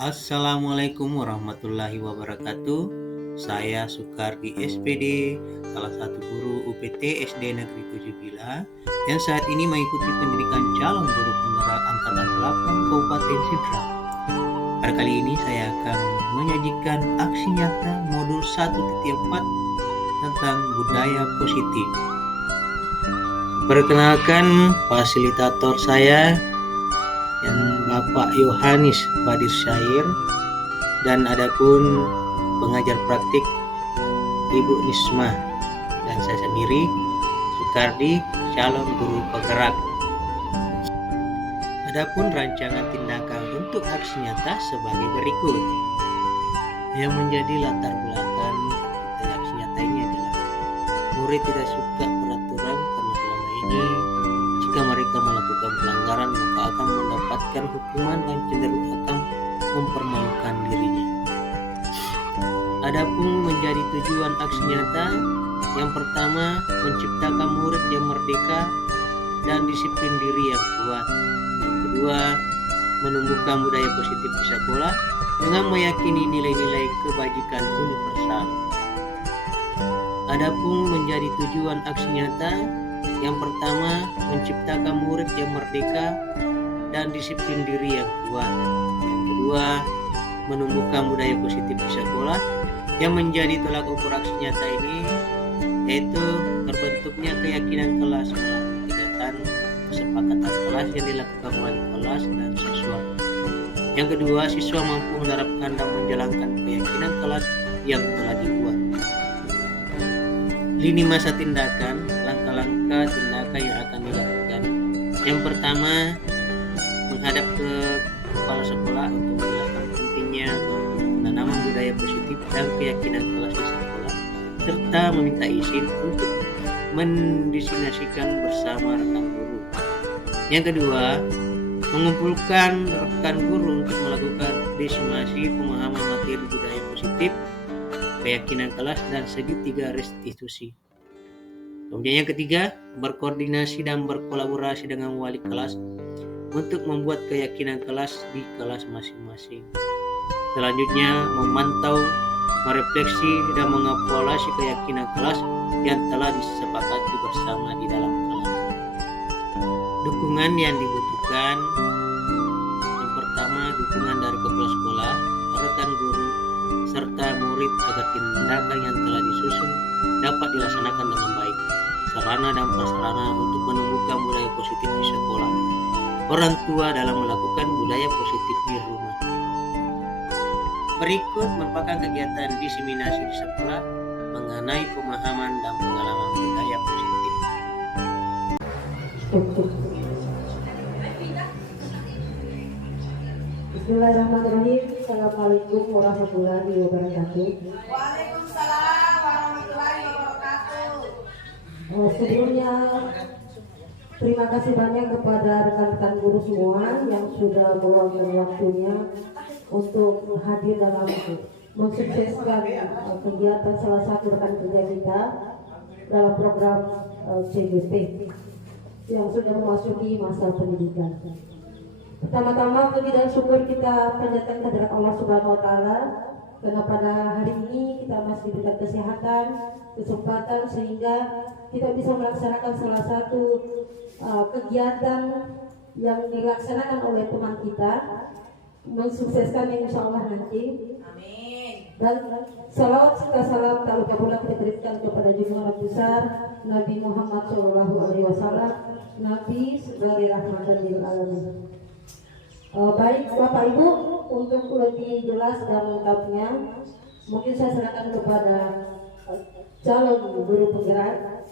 Assalamualaikum warahmatullahi wabarakatuh. Saya Sukardi SPD, salah satu guru UPT SD Negeri 7 Bila yang saat ini mengikuti pendidikan calon guru penggerak Angkatan 8 Kabupaten Sidrap. Pada kali ini saya akan menyajikan aksi nyata modul 1.4 tentang budaya positif. Perkenalkan fasilitator saya yang Bapak Yohanes Badir Syair, dan adapun pengajar praktik Ibu Nisma, dan saya sendiri Sukardi, calon guru penggerak. Adapun rancangan tindakan untuk aksi nyata sebagai berikut. Yang menjadi latar belakang aksi nyata ini adalah murid tidak suka peraturan karena selama ini jika mereka melakukan pelanggaran maka akan mendapatkan hukuman dan cenderung akan mempermalukan dirinya. Adapun menjadi tujuan aksi nyata, yang pertama menciptakan murid yang merdeka dan disiplin diri yang kuat. Yang kedua, menumbuhkan budaya positif di sekolah dengan meyakini nilai-nilai kebajikan universal. Adapun menjadi tujuan aksi nyata, yang pertama menciptakan murid yang merdeka dan disiplin diri yang kuat. Yang kedua, menumbuhkan budaya positif di sekolah yang menjadi tolak ukur aksi nyata ini yaitu terbentuknya keyakinan kelas melalui kegiatan kesepakatan kelas yang dilakukan wali kelas dan siswa. Yang kedua, siswa mampu menerapkan dan menjalankan keyakinan kelas yang telah dibuat. Lini masa tindakan, langkah-langkah tindakan yang akan dilakukan. Yang pertama, menghadap ke kepala sekolah untuk menjelaskan pentingnya penanaman budaya positif dan keyakinan kelas di sekolah, serta meminta izin untuk mendesinasikan bersama rekan guru. Yang kedua, mengumpulkan rekan guru untuk melakukan desimasi pemahaman materi budaya positif, keyakinan kelas, dan segitiga restitusi. Kemudian yang ketiga, berkoordinasi dan berkolaborasi dengan wali kelas untuk membuat keyakinan kelas di kelas masing-masing. Selanjutnya, memantau, merefleksi, dan mengevaluasi keyakinan kelas yang telah disepakati bersama di dalam kelas. Dukungan yang dibutuhkan, yang pertama, dukungan dari kepala sekolah, rekan guru, serta murid agar tindakan yang telah disusun dapat dilaksanakan dengan baik. Sarana dan prasarana untuk menumbuhkan budaya positif di sekolah. Orang tua dalam melakukan budaya positif di rumah. Berikut merupakan kegiatan diseminasi di sekolah mengenai pemahaman dan pengalaman budaya positif. Bismillahirrahmanirrahim. Assalamualaikum warahmatullahi wabarakatuh. Waalaikumsalam warahmatullahi wabarakatuh. Sebelumnya terima kasih banyak kepada rekan-rekan guru semua yang sudah meluangkan waktunya untuk hadir dalam mensukseskan kegiatan salah satu rekan kerja kita dalam program CBP yang sudah memasuki masa pendidikan. Pertama-tama puji dan syukur kita panjatkan kehadirat Allah Subhanahu wa taala karena pada hari ini kita masih diberikan kesehatan, kesempatan sehingga kita bisa melaksanakan salah satu kegiatan yang dilaksanakan oleh teman kita, mensukseskan insya Allah nanti. Amin. Dan salawat serta salam tak lupa pula kita berikan kepada junjungan besar Nabi Muhammad SAW, Nabi sebagai rahmatan lil alamin. Baik Bapak Ibu, untuk lebih jelas dan lengkapnya mungkin saya serahkan kepada calon guru penggerak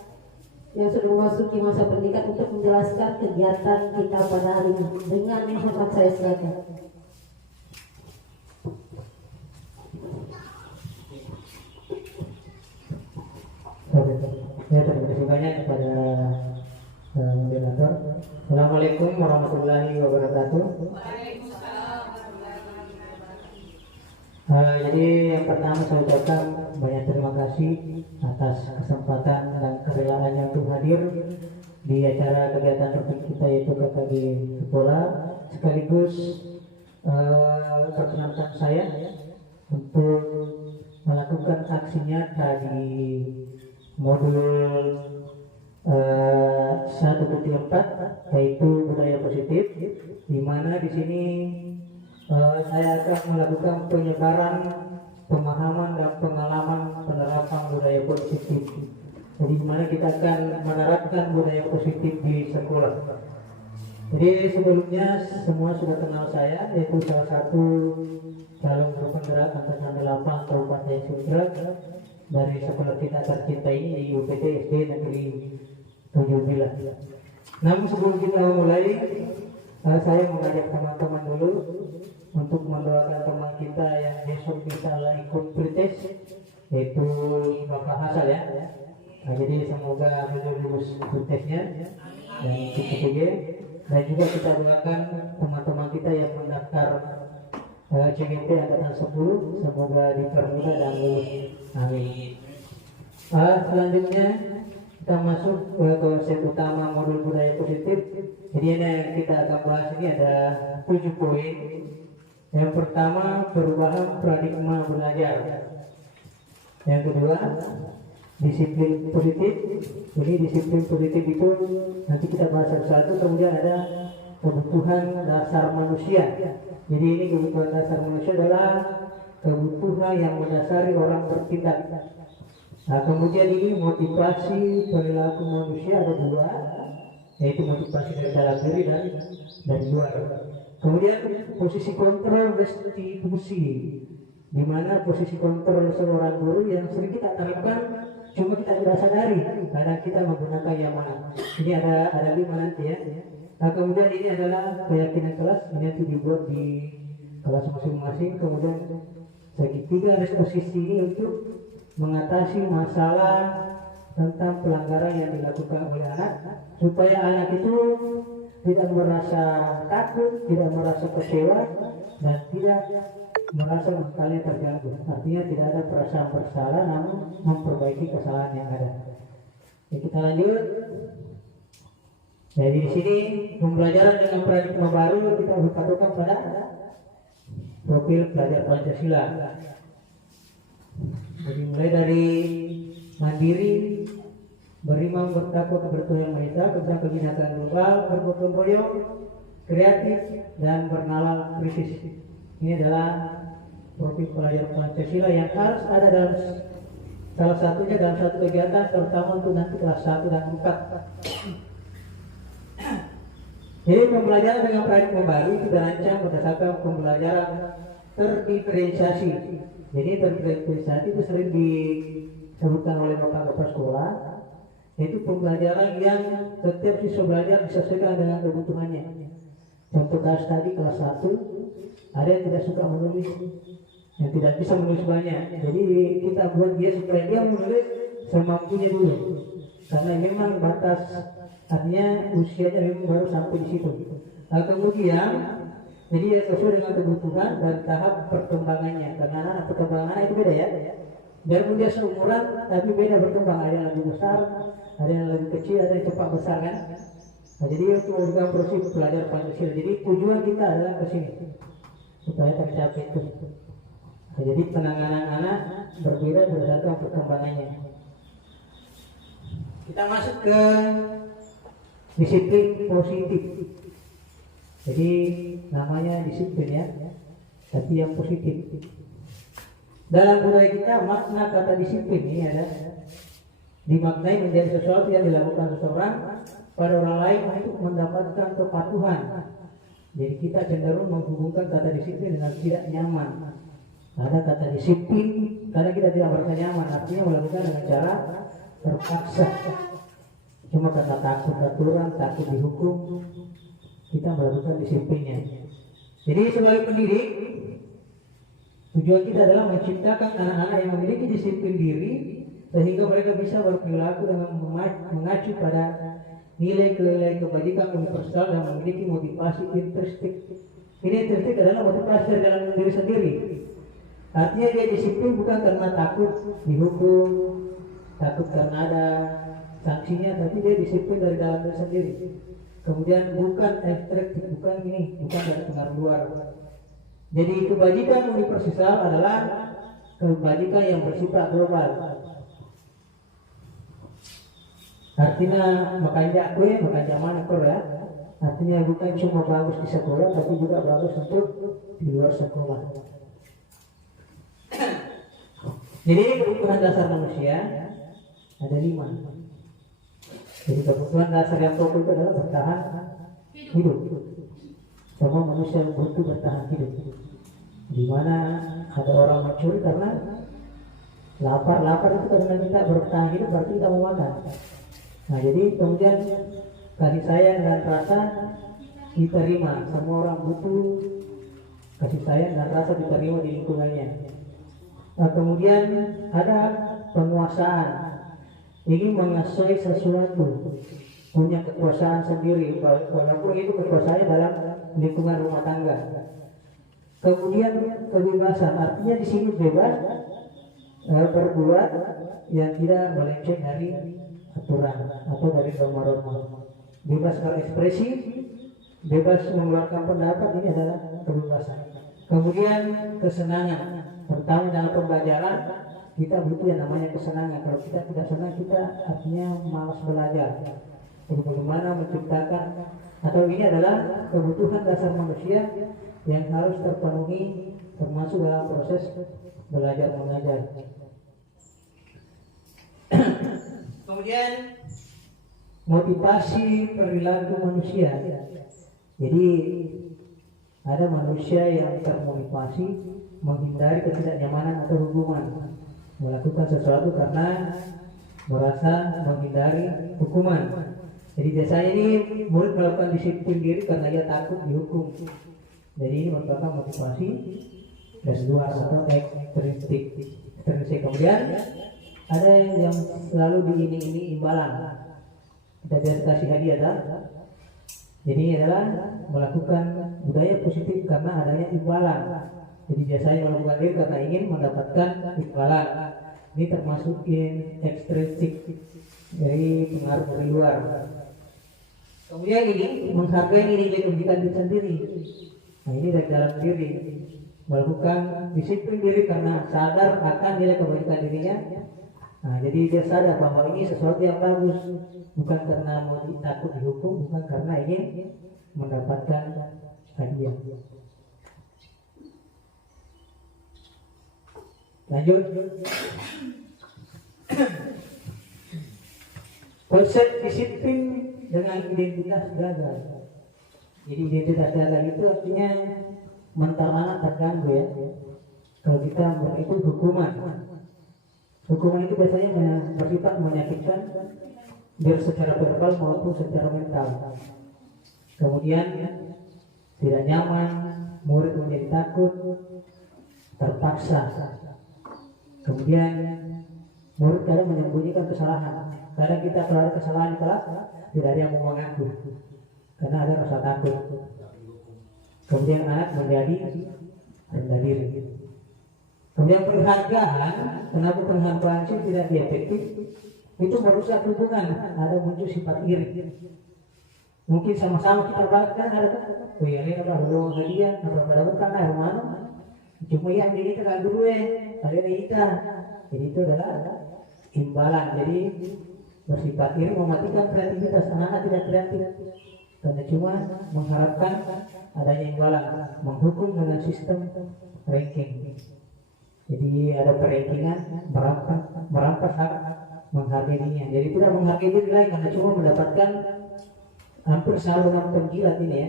yang sudah memasuki masa pendidikan untuk menjelaskan kegiatan kita pada hari ini. Dengan hormat saya silakan. Ya, terima kasih banyak kepada moderator. Assalamualaikum warahmatullahi wabarakatuh. Jadi yang pertama saya ucapkan banyak terima kasih atas kesempatan dan kerelaannya untuk hadir di acara kegiatan rutin kita yaitu KKG sekolah, sekaligus perkenankan saya untuk melakukan aksi nyata di modul 1.4 yaitu budaya positif, di mana di sini saya akan melakukan penyebaran pemahaman dan pengalaman penerapan budaya positif. Jadi di mana kita akan menerapkan budaya positif di sekolah. Jadi sebelumnya semua sudah kenal saya, yaitu salah satu calon guru penggerak angkatan 8 Kabupaten Sumeneb dari sekolah kita tercinta ini di UPT SD Negeri 17. Namun sebelum kita memulai, saya mengajak teman-teman dulu untuk mendoakan teman kita yang besok bisa ikut pretest, yaitu Bapak Hasan ya. Nah, jadi semoga beliau lulus pretestnya dan ikut PTG. Dan juga kita doakan teman-teman kita yang mendaftar CGT angkatan 10 semoga dipermudah dan lulus. Amin. Selanjutnya kita masuk ke konsep utama modul budaya positif. Jadi yang kita akan bahas ini ada 7 poin. Yang pertama, perubahan paradigma belajar. Yang kedua, disiplin positif. Jadi disiplin positif itu nanti kita bahas satu-satu. Kemudian ada kebutuhan dasar manusia. Jadi ini kebutuhan dasar manusia adalah kebutuhan yang mendasari orang bertindak. Nah, kemudian ini motivasi perilaku manusia ada 2, yaitu motivasi dari dalam diri dan dari luar. Kemudian posisi kontrol restitusi, di mana posisi kontrol seorang guru yang sering kita terapkan cuma kita tidak sadari karena kita menggunakan yang mana. Ini ada 5 nanti ya. Nah, kemudian ini adalah keyakinan kelas, ini nanti dibuat di kelas masing-masing. Kemudian segitiga restitusi ini untuk mengatasi masalah tentang pelanggaran yang dilakukan oleh anak, supaya anak itu tidak merasa takut, tidak merasa kecewa, dan tidak merasa mentalnya terganggu. Artinya tidak ada perasaan bersalah, namun memperbaiki kesalahan yang ada. Jadi kita lanjut. Jadi di sini pembelajaran dengan paradigma baru kita berpatokan pada profil pelajar Pancasila. Jadi mulai dari mandiri, beriman, bertakwa kepada Tuhan Yang Maha Esa, tentang kebinakaan global, bergotong royong, kreatif, dan bernalar kritis. Ini adalah profil pelajar Pancasila yang harus ada dalam salah satunya dalam satu kegiatan, terutama untuk nanti kelas 1 dan 4. Jadi pembelajaran dengan paradigma baru itu dirancang berdasarkan pembelajaran terdiferensiasi. Jadi terdiferensiasi itu sering disebutkan oleh bapak-bapak sekolah, yaitu pembelajaran yang setiap siswa belajar disesuaikan dengan kebutuhannya. Contoh kasus tadi kelas 1, ada yang tidak suka menulis, yang tidak bisa menulis banyak. Jadi kita buat dia supaya dia menulis semampunya dulu, karena memang batas, artinya usianya memang baru sampai di situ. Nah, kemudian jadi ya sesuai dengan kebutuhan dan tahap perkembangannya, karena anak perkembangannya itu beda ya. Biarpun dia seumuran tapi beda berkembang, ada yang lebih besar, ada yang lebih kecil, ada yang cepat besar kan. Nah, jadi untuk memberikan proses belajar Pancasila, jadi tujuan kita adalah ke sini supaya tercapai itu. Nah, jadi penanganan anak berbeda berdasarkan perkembangannya. Kita masuk ke disiplin positif. Jadi namanya disiplin ya, tapi yang positif. Dalam budaya kita makna kata disiplin ini ada dimaknai menjadi sesuatu yang dilakukan seseorang pada orang lain untuk mendapatkan kepatuhan. Jadi kita cenderung menghubungkan kata disiplin dengan tidak nyaman. Ada kata disiplin karena kita tidak merasa nyaman, artinya melakukan dengan cara terpaksa. Cuma karena takut aturan, takut dihukum, kita melakukan disiplinnya. Jadi sebagai pendidik, tujuan kita adalah menciptakan anak-anak yang memiliki disiplin diri sehingga mereka bisa berperilaku dengan mengacu pada nilai-nilai kebajikan universal dan memiliki motivasi intrinsik. Ini intrinsik adalah motivasi dari dalam diri sendiri. Artinya dia disiplin bukan karena takut dihukum, takut karena ada sanksinya, tapi dia disiplin dari dalam diri sendiri. Kemudian bukan ekstrak, bukan dari pengaruh luar, Jadi kebajikan universal adalah kebajikan yang bersifat global. Artinya makanya mana ya. Artinya bukan cuma bagus di sekolah, tapi juga bagus untuk di luar sekolah. Jadi kebutuhan dasar manusia ada 5. Jadi kebutuhan dasar yang pokok itu adalah bertahan hidup. Semua manusia butuh bertahan hidup. Di mana ada orang mencuri karena lapar itu karena kita bertahan hidup, berarti kita mau makan. Nah, jadi kemudian kasih sayang dan rasa diterima. Semua orang butuh kasih sayang dan rasa diterima di lingkungannya. Nah, kemudian ada penguasaan, ingin menguasai sesuatu, punya kekuasaan sendiri, walaupun itu kekuasaannya dalam lingkungan rumah tangga. Kemudian kebebasan, artinya di sini bebas berbuat yang tidak melenceng dari aturan atau dari norma-norma. Bebas berekspresi, bebas mengeluarkan pendapat, ini adalah kebebasan. Kemudian kesenangan, pertama dalam pembelajaran kita butuh yang namanya kesenangan. Kalau kita tidak senang, kita artinya malas belajar. Jadi bagaimana menciptakan, atau ini adalah kebutuhan dasar manusia yang harus terpenuhi termasuk dalam proses belajar mengajar. Kemudian motivasi perilaku manusia. Jadi ada manusia yang termotivasi menghindari ketidaknyamanan atau hukuman, melakukan sesuatu karena merasa menghindari hukuman. Jadi biasanya ini murid melakukan disiplin diri karena ia takut dihukum. Jadi ini merupakan motivasi S2 atau ekstrinsik. Kemudian ada yang selalu diiringi imbalan. Kita biasa kasih hadiah dah. Jadi ini adalah melakukan budaya positif karena adanya imbalan. Jadi biasanya melakukan diri karena ingin mendapatkan imbalan. Ini termasuk ekstrinsik dari pengaruh dari luar. Kemudian ini menghargai nilai kebajikan diri sendiri. Nah, ini dari dalam diri, melakukan disiplin diri karena sadar akan nilai kebajikan dirinya. Nah, jadi dia sadar bahwa ini sesuatu yang bagus, bukan karena mau takut dihukum, bukan karena ingin mendapatkan hadiah. Lanjut. Konsep disiplin dengan identitas gagal. Jadi identitas gagal itu artinya mental anak terganggu ya. Kalau kita itu hukuman. Hukuman itu biasanya bersifat menyakitkan, biar secara verbal maupun secara mental. Kemudian tidak nyaman, murid menjadi takut, terpaksa. Kemudian murid kadang menyembunyikan kesalahan. Kadang kita keluar kesalahan di kelas, tidak ada yang mau mengaku karena ada rasa takut. Kemudian anak menjadi rendah diri. Kemudian penghargaan, kenapa penghargaan itu tidak efektif? Itu merusak hubungan, ada muncul sifat iri. Mungkin sama-sama kita bahkan ada kan, oh ya ini apa belum hadiah, apa pada bukan air mana? Cuma yang ini kita guru kalian kita. Jadi itu adalah imbalan. Jadi bersifat iri mematikan kreativitas anak-anak tidak kreatif karena cuma mengharapkan adanya imbalan, menghukum dengan sistem ranking. Jadi ada perankingan, merampas hak menghargai dirinya. Jadi tidak menghargai diri lain karena cuma mendapatkan hampir selalu penjilat ini ya.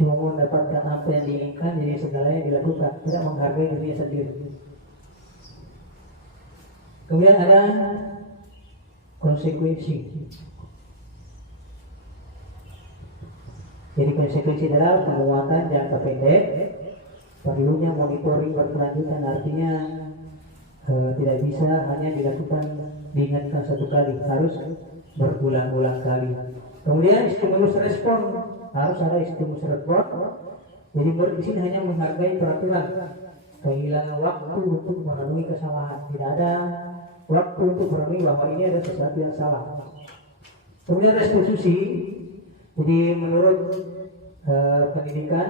Cuma mendapatkan apa yang diinginkan, jadi segalanya dilakukan, tidak menghargai dirinya sendiri. Kemudian ada konsekuensi. Jadi konsekuensi adalah penguatan jangka pendek, perlunya monitoring berkelanjutan, artinya tidak bisa hanya dilakukan diingatkan satu kali, harus berulang-ulang kali. Kemudian stimulus respon, harus ada stimulus respon. Jadi murid di sini hanya menghargai peraturan, kehilangan waktu untuk memenuhi kesalahan, tidak ada waktu untuk memenuhi bahwa ini ada sesuatu yang salah. Kemudian restitusi, jadi menurut pendidikan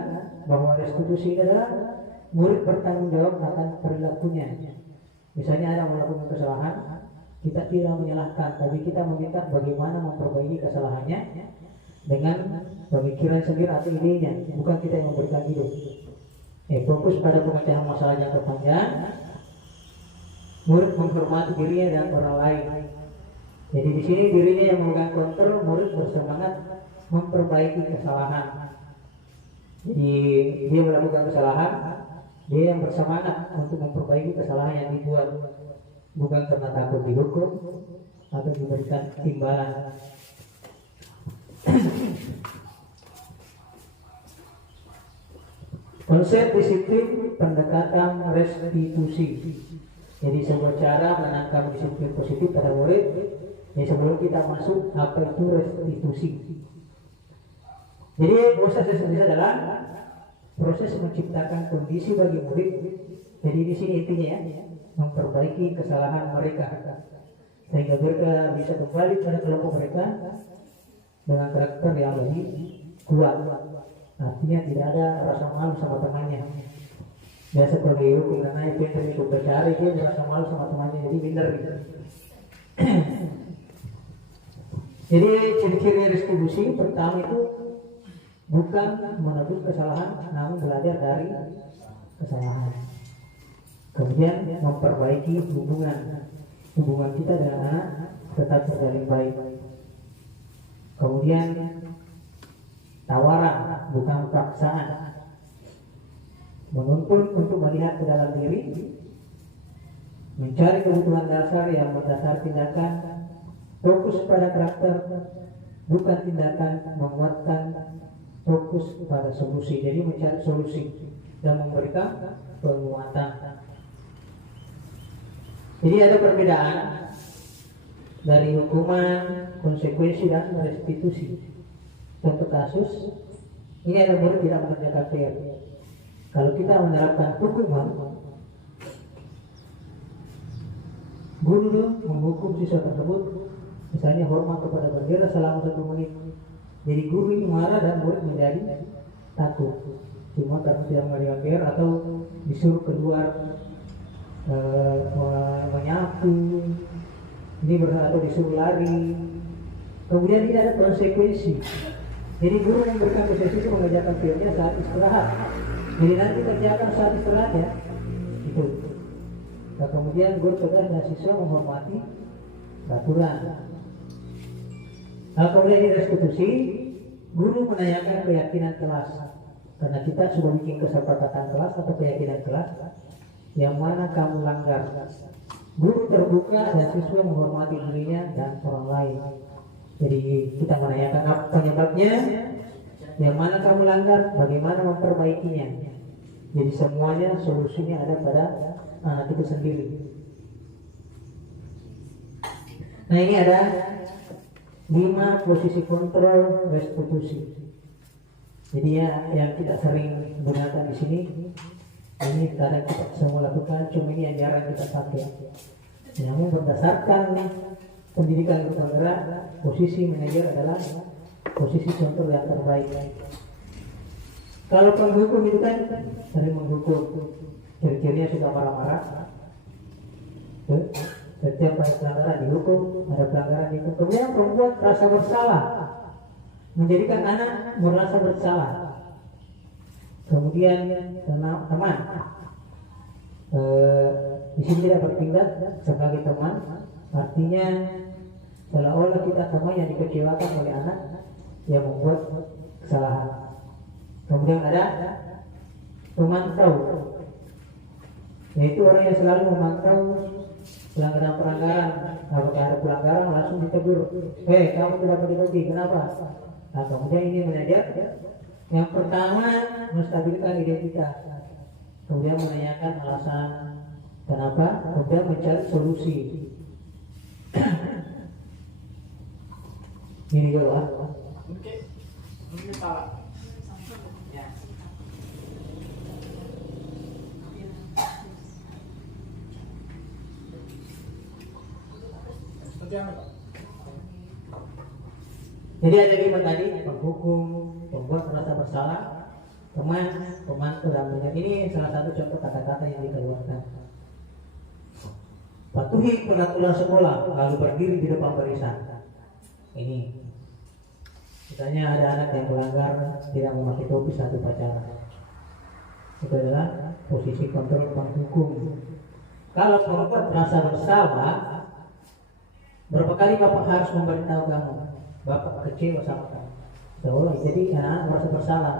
bahwa restitusi adalah murid bertanggung jawab akan perilakunya. Misalnya ada melakukan kesalahan, kita tidak menyalahkan, tapi kita meminta bagaimana memperbaiki kesalahannya dengan pemikiran sendiri atau idenya, bukan kita yang memberikan ide. Fokus pada pemecahan masalah jangka panjang. Murid menghormati dirinya dan orang lain. Jadi di sini dirinya yang memegang kontrol, murid bersemangat memperbaiki kesalahan. Jadi dia melakukan kesalahan, dia yang bersemangat untuk memperbaiki kesalahan yang dibuat, bukan karena takut dihukum atau diberikan timbalan. Konsep disiplin pendekatan restitusi. Jadi sebuah cara menangkap disiplin positif pada murid. Sebelum kita masuk, apa itu restitusi? Jadi proses restitusi adalah proses menciptakan kondisi bagi murid. Jadi di sini intinya ya, memperbaiki kesalahan mereka sehingga mereka bisa kembali pada kelompok mereka dengan karakter yang lebih kuat. Artinya tidak ada rasa malu sama temannya. Biasa kalau dia hukum karena itu yang ikut bercari, dia merasa malu sama temannya, jadi minder gitu. Jadi ciri-ciri restitusi pertama itu bukan menebus kesalahan, namun belajar dari kesalahan. Kemudian memperbaiki hubungan kita dengan anak tetap terjalin baik. Kemudian tawaran bukan paksaan, menuntun untuk melihat ke dalam diri, mencari kebutuhan dasar yang mendasar tindakan, fokus pada karakter bukan tindakan, menguatkan fokus pada solusi. Jadi mencari solusi dan memberikan penguatan. Jadi ada perbedaan dari hukuman, konsekuensi dan restitusi. Contoh kasus, ini ada murid tidak mengerjakan PR. Kalau kita menerapkan hukuman, guru menghukum siswa tersebut, misalnya hormat kepada bendera selama 1 menit. Jadi guru ini marah dan murid menjadi takut. Cuma karena tidak mengerjakan PR atau disuruh keluar menyapu, ini atau disuruh lari. Kemudian tidak ada konsekuensi. Jadi guru memberikan konsekuensi mengerjakan PR-nya saat istirahat. Jadi nanti kerjakan saat istirahat ya. Itu. Nah, kemudian guru tegas dan siswa menghormati peraturan. Nah, kemudian di restitusi, guru menanyakan keyakinan kelas. Karena kita sudah bikin kesepakatan kelas atau keyakinan kelas, yang mana kamu langgar. Guru terbuka dan siswa menghormati dirinya dan orang lain. Jadi kita menanyakan apa penyebabnya, yang mana kamu langgar, bagaimana memperbaikinya. Jadi semuanya solusinya ada pada anak itu sendiri. Nah, ini ada 5 posisi kontrol restitusi. Jadi ya yang kita sering gunakan di sini, ini kadang kita semua lakukan, cuma ini yang jarang kita pakai. Namun berdasarkan pendidikan bergerak, posisi manajer adalah posisi contoh yang terbaik. Kalau penghukum itu kan sering menghukum, ciri-cirinya suka marah-marah. Setiap ada pelanggaran dihukum, ada pelanggaran itu. Kemudian membuat rasa bersalah, menjadikan anak merasa bersalah. Kemudian teman, di sini tidak bertindak sebagai teman, artinya seolah-olah kita teman yang dikecewakan oleh anak yang membuat kesalahan. Kemudian ada pemantau, yaitu orang yang selalu memantau pelanggaran-pelanggaran. Apabila ada pelanggaran langsung ditegur, kamu tidak bagi-bagi, kenapa? Nah, kemudian ini manajer yang pertama menstabilkan identitas, kemudian menanyakan alasan kenapa, kemudian mencari solusi. Ini juga jadi ada 5 tadi: penghukum, membuat merasa bersalah, teman, pemantau dan punya. Ini salah satu contoh kata-kata yang dikeluarkan. Patuhi peraturan sekolah, lalu berdiri di depan barisan. Ini misalnya ada anak yang melanggar tidak memakai topi saat upacara, itu adalah posisi kontrol hukum. Kalau perempuan merasa bersalah, berapa kali bapak harus memberitahu kamu, bapak kecewa sama kamu, seolah jadi anak merasa bersalah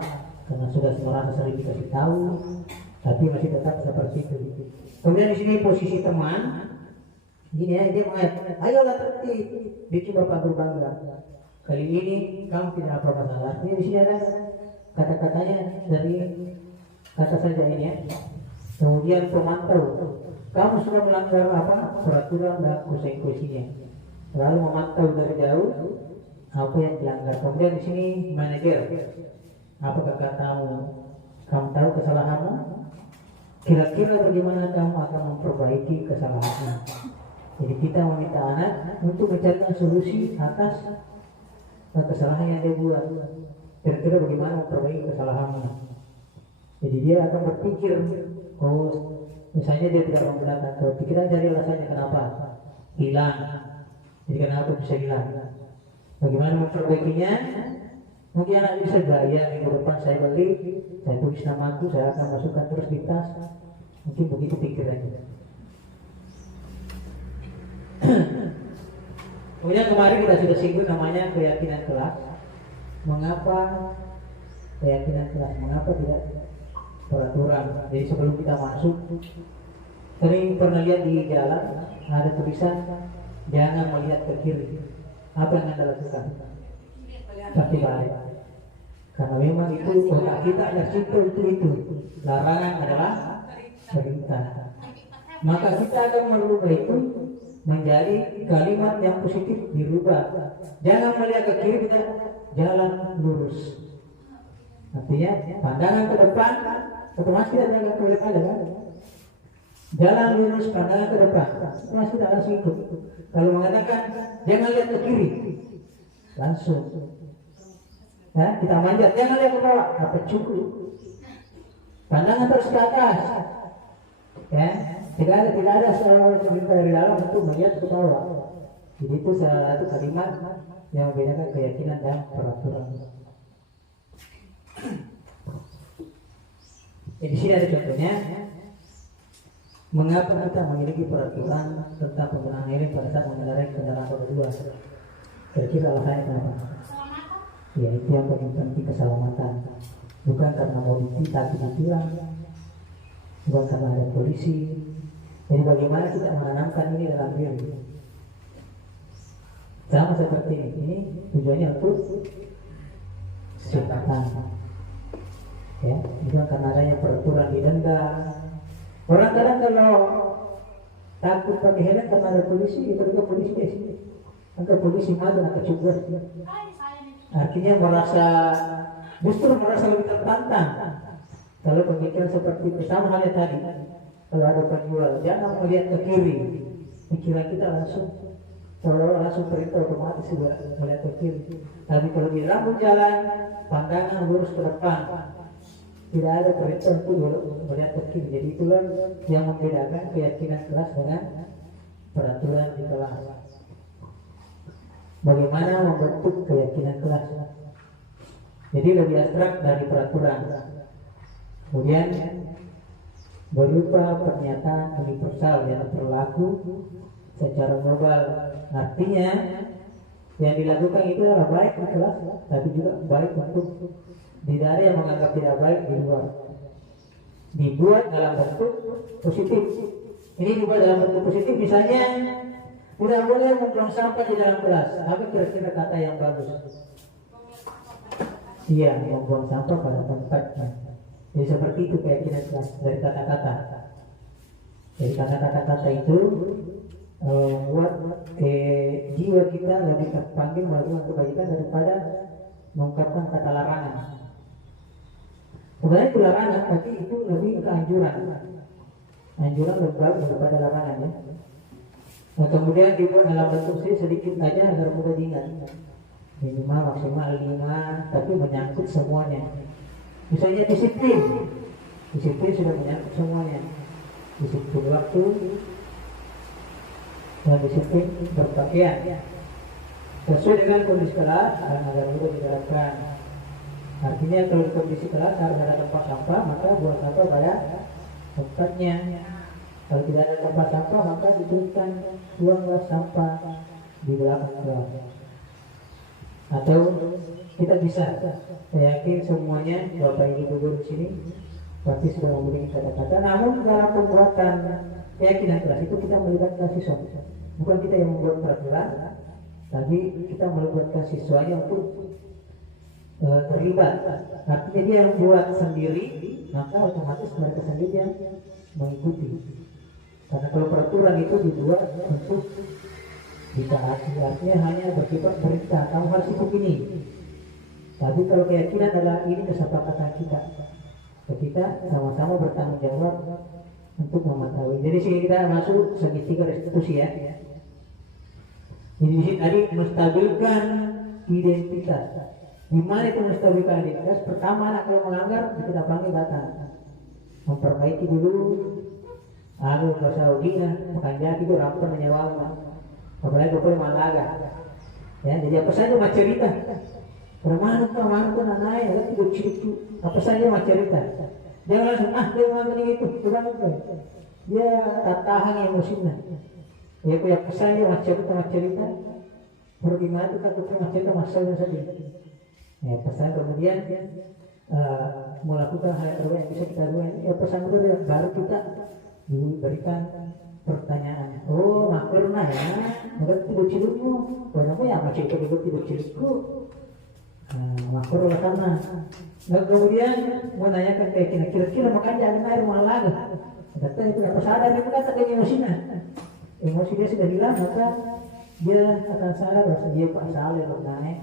karena sudah merasa sering dikasih tahu, tapi masih tetap seperti itu. Kemudian di sini posisi teman. Gini ya, dia mengatakan, ayolah tertib, bikin bapak berbangga. Kali ini kamu tidak apa masalah. Ini di sini ada kata-katanya dari kata saja ini ya. Kemudian pemantau, kamu sudah melanggar apa peraturan dan konsekuensinya. Lalu memantau dari jauh apa yang dilanggar. Kemudian di sini manajer, apakah katamu? Kamu tahu kesalahanmu? Kira-kira bagaimana kamu akan memperbaiki kesalahanmu? Jadi kita meminta anak untuk mencarikan solusi atas kesalahan yang dia buat. Kira-kira bagaimana memperbaiki kesalahannya. Jadi dia akan berpikir, oh misalnya dia tidak menggunakan topi, kita cari alasannya kenapa hilang. Jadi kenapa bisa hilang? Bagaimana memperbaikinya? Mungkin anak bisa gaya minggu depan saya beli, saya tulis namaku, saya akan masukkan terus di tas. Mungkin begitu pikirannya. Kemudian kemarin kita sudah singgung namanya keyakinan kelas. Mengapa keyakinan kelas? Mengapa tidak peraturan? Jadi sebelum kita masuk, sering pernah lihat di jalan ada tulisan jangan melihat ke kiri. Apa yang Anda lakukan? Pasti balik. Karena memang itu otak kita ada situ itu. Larangan adalah perintah. Maka kita akan merubah itu menjadi kalimat yang positif, dirubah. Jangan melihat ke kiri, kita jalan lurus. Artinya pandangan ke depan, otomatis kita jangan ke depan kan? Jalan lurus, pandangan ke depan, otomatis kita langsung ikut. Kalau mengatakan jangan lihat ke kiri, langsung. Ya, kita manjat, jangan lihat ke bawah, dapat cukup. Pandangan terus ke atas. Ya, tidak ada seorang perintah dari dalam untuk melihat ke bawah. Jadi itu salah satu kalimat yang membedakan keyakinan dan peraturan. Di sini ada contohnya. Mengapa kita memiliki peraturan tentang penggunaan helm pada saat mengendarai kendaraan roda dua? Kira-kira alasannya kenapa? Ya itu yang paling penting, keselamatan. Bukan karena mau tapi ditilang, bukan karena ada polisi. Jadi bagaimana kita menanamkan ini dalam diri? Sama seperti ini tujuannya untuk kesehatan. Ya, bukan karena adanya peraturan didenda. Orang kadang kalau takut pakai helm karena ada polisi, itu juga polisi di sini. Angka polisi maju, angka cubur. Artinya justru merasa lebih tertantang. Kalau pemikiran seperti itu, sama halnya tadi. Kalau ada penjual, jangan melihat ke kiri. Pikiran kita langsung perintah otomatis sudah melihat ke kiri. Tapi kalau di lampu jalan, pandangan lurus ke depan. Tidak ada perintah untuk melihat ke kiri. Jadi itulah yang membedakan keyakinan kelas dengan peraturan di kelas. Bagaimana membentuk keyakinan kelas? Jadi lebih abstrak dari peraturan. Kemudian berupa pernyataan universal yang berlaku secara global. Artinya yang dilakukan itu adalah baik di kelas, tapi juga baik untuk tidak ada yang menganggap tidak baik di luar. Dibuat dalam bentuk positif. Ini dibuat dalam bentuk positif, misalnya tidak boleh membuang sampah di dalam kelas. Apa kira-kira kata yang bagus? Iya, membuang sampah pada tempatnya. Jadi seperti itu keyakinan kelas dari kata-kata. Jadi kata-kata itu membuat jiwa kita lebih terpanggil melakukan kebaikan daripada mengungkapkan kata larangan. Sebenarnya itu larangan, tapi itu lebih ke anjuran. Anjuran lebih bagus daripada larangan ya. Nah, kemudian dibuat dalam bentuk sedikit aja agar mudah diingat. Minimal maksimal 5, tapi menyangkut semuanya. Misalnya disiplin sudah menyangkut semuanya, disiplin waktu dan disiplin berpakaian sesuai dengan kondisi kelas dan agar mudah diterapkan. Artinya kalau kondisi kelas harus ada tempat sampah, maka buang sampah pada tempatnya. Kalau tidak ada tempat sampah, maka diberikan buanglah sampah di belakang kelas. Atau kita bisa, saya yakin semuanya Bapak Ibu guru di sini pasti sudah memberi kata-kata. Namun dalam pembuatan keyakinan kelas itu kita melibatkan siswa, bukan kita yang membuat peraturan, tapi kita melibatkan siswanya untuk terlibat. Artinya dia yang buat sendiri, maka otomatis mereka sendiri yang mengikuti. Karena kalau peraturan itu dibuat untuk ditaati, artinya hanya bersifat perintah, kamu harus ikut ini. Tapi kalau keyakinan adalah ini kesepakatan kita sama-sama bertanggung jawab untuk mematuhi. Jadi sini kita masuk segitiga restitusi ya. Jadi di sini tadi menstabilkan identitas. Di mana itu menstabilkan identitas? Pertama, anak kalau melanggar kita panggil datang, memperbaiki dulu. Bahasa Saudi makan jadi itu rampun menyawal. Apalagi kalau malaga. Ya, jadi apa saja macam cerita. Permanu naik, ada tidur cerita. Apa saja macam cerita. Jangan langsung dia ngomong itu, kurang itu. Dia tak tahan emosinya. Ya kayak pesan dia macam cerita. Bagaimana itu tak macam cerita masalah saja. Ya pesan kemudian melakukan hal terbaik yang bisa kita lakukan. Ya pesan itu baru kita diberikan pertanyaan. Oh, maklumlah ya. Enggak tidur cilukmu. Kenapa ya macam itu tidur cilukku? Maklumlah sana. Nah, kemudian menanyakan kayak kira-kira makan jangan air malah. Datang itu apa sadar dia kata kayak emosinya. Emosi dia sudah hilang, maka dia akan sadar bahwa dia Pak Saleh naik.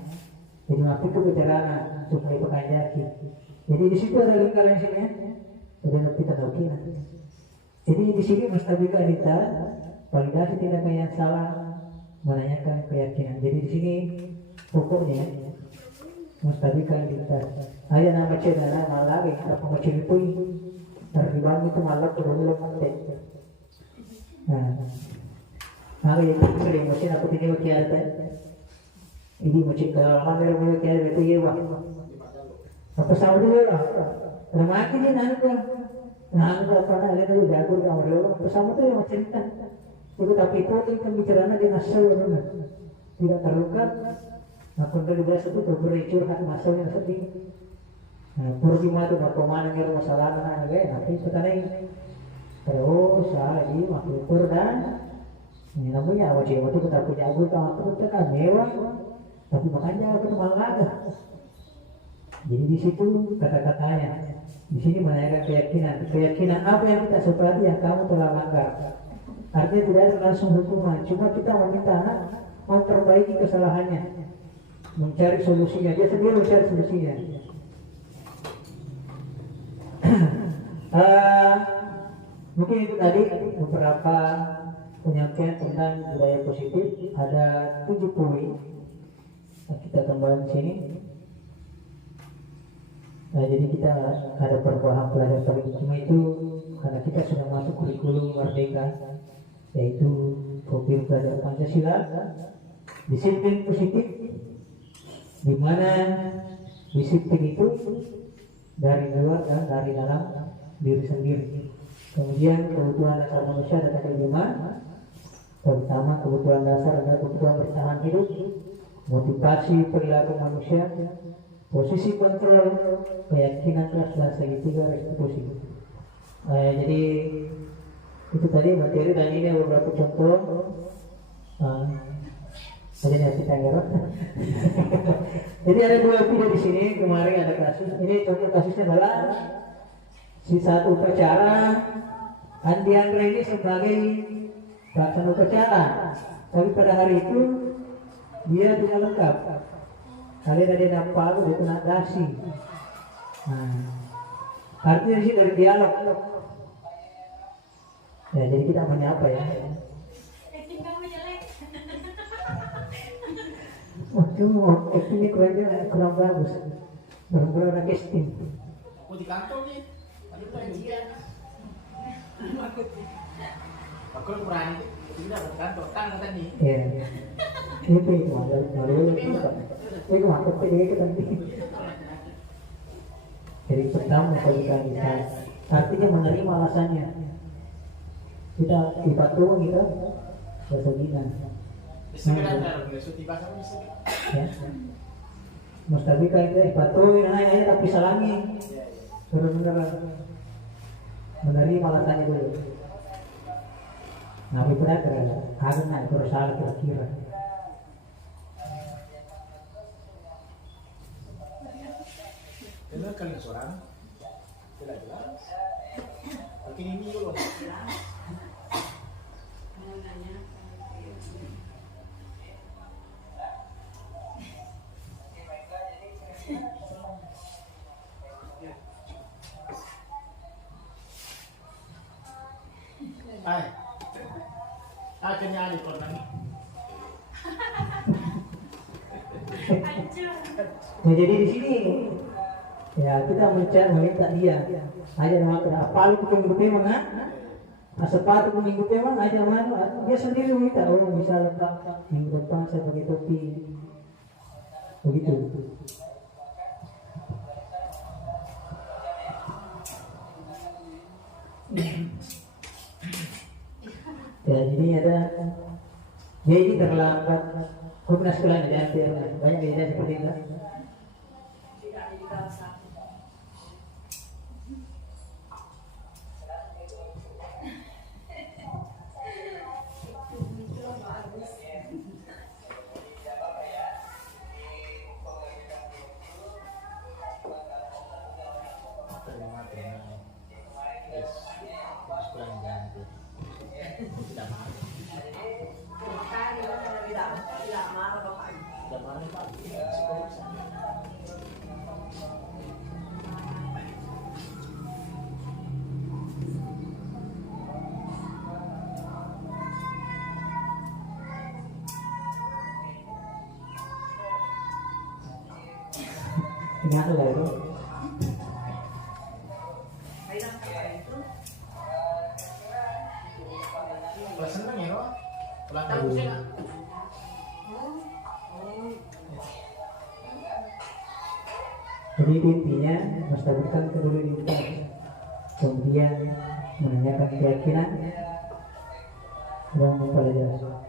Jadi waktu itu bicara supaya pekan jaki. Jadi di situ ada lingkaran sini ya. Udah kita tahu nanti. Jadi di sini menstabilkan kita validasi tindakan yang salah, menanyakan keyakinan. Jadi di sini pokoknya menstabilkan kita. Ada nama cedera malah kita pengecil itu terlibat itu malah berulang konten. Nah, yang itu emosi aku tidak kiata. Ini macam kalau mana yang mau kiata itu ya wah. Apa sahaja lah. Remaja ni nanti. Nah, apa nak ada tu jago kamu orang bersama tu yang macam cerita. Itu tapi itu yang bicara di nasal orang tidak terluka. Aku dari biasa tu berberi curhat masal yang sedih. Pergi mana tu nak mana yang masalah mana lagi. Tapi sekarang terus lagi waktu dan ini namanya awak cewek tu kita punya jago kamu tu kan mewah. Tapi makanya aku malah ada. Jadi di situ kata-katanya. Di sini menanyakan keyakinan apa yang kita sepakati yang kamu telah langgar. Artinya tidak ada langsung hukuman, cuma kita meminta anak memperbaiki kesalahannya, mencari solusinya. Dia sendiri mencari solusinya. Mungkin itu tadi beberapa penyampaian tentang budaya positif. Ada 7 poin. Kita kembali di sini. Nah, jadi kita ada perubahan pelajaran paradigma itu karena kita sudah masuk kurikulum merdeka, yaitu profil pelajaran Pancasila, disiplin positif, di mana disiplin itu dari luar dan dari dalam diri sendiri. Kemudian kebutuhan dasar manusia ada kelima, terutama kebutuhan dasar adalah kebutuhan bertahan hidup, motivasi perilaku manusia, posisi kontrol, keyakinan kelas dan segitiga restitusi. Jadi itu tadi materi dan ini beberapa contoh. Ada yang kita ngerti. Jadi ada 2 video di sini. Kemarin ada kasus. Ini contoh kasusnya adalah si satu upacara Andi Andre ini sebagai pelaksana upacara. Tapi pada hari itu dia tidak lengkap. Kalian ada yang palu, dia kena dasi. Artinya sih dari dialog. Ya, jadi kita menyapa ya. Waduh, actingnya kurang bagus. Kurang casting. Aku di kantor nih. Aduh, gajian. Aku kurang itu. Tidak di kantor kan tadi. Iya. Itu itu aku pilih itu tadi. Jadi pertama kalau kita bisa, artinya menerima alasannya. Kita dipatuh kita berseginan. Sekedar besok tiba sama bisa. Ya. Mustabika itu dipatuh, nah tapi salangi. Suruh menerima alasannya dulu. Nah, berat karena itu salah kira-kira. Dengar kalian seorang, jelas. Oke ini dulu. Hai, akhirnya ada korban. Nah, jadi di sini ya kita meminta dia aja nama kita apa lu minggu mana sepatu minggu mana aja mana dia sendiri minta oh bisa letak minggu depan saya pakai topi begitu. Ya jadi ada ya ini terlambat hukum sekolah ada banyak beda seperti itu. Ingat lah itu. Kalau seneng ya, ulang tahun sih nggak? Jadi intinya menstabilkan kedua identitas, kemudian menanyakan keyakinan dan mempelajari.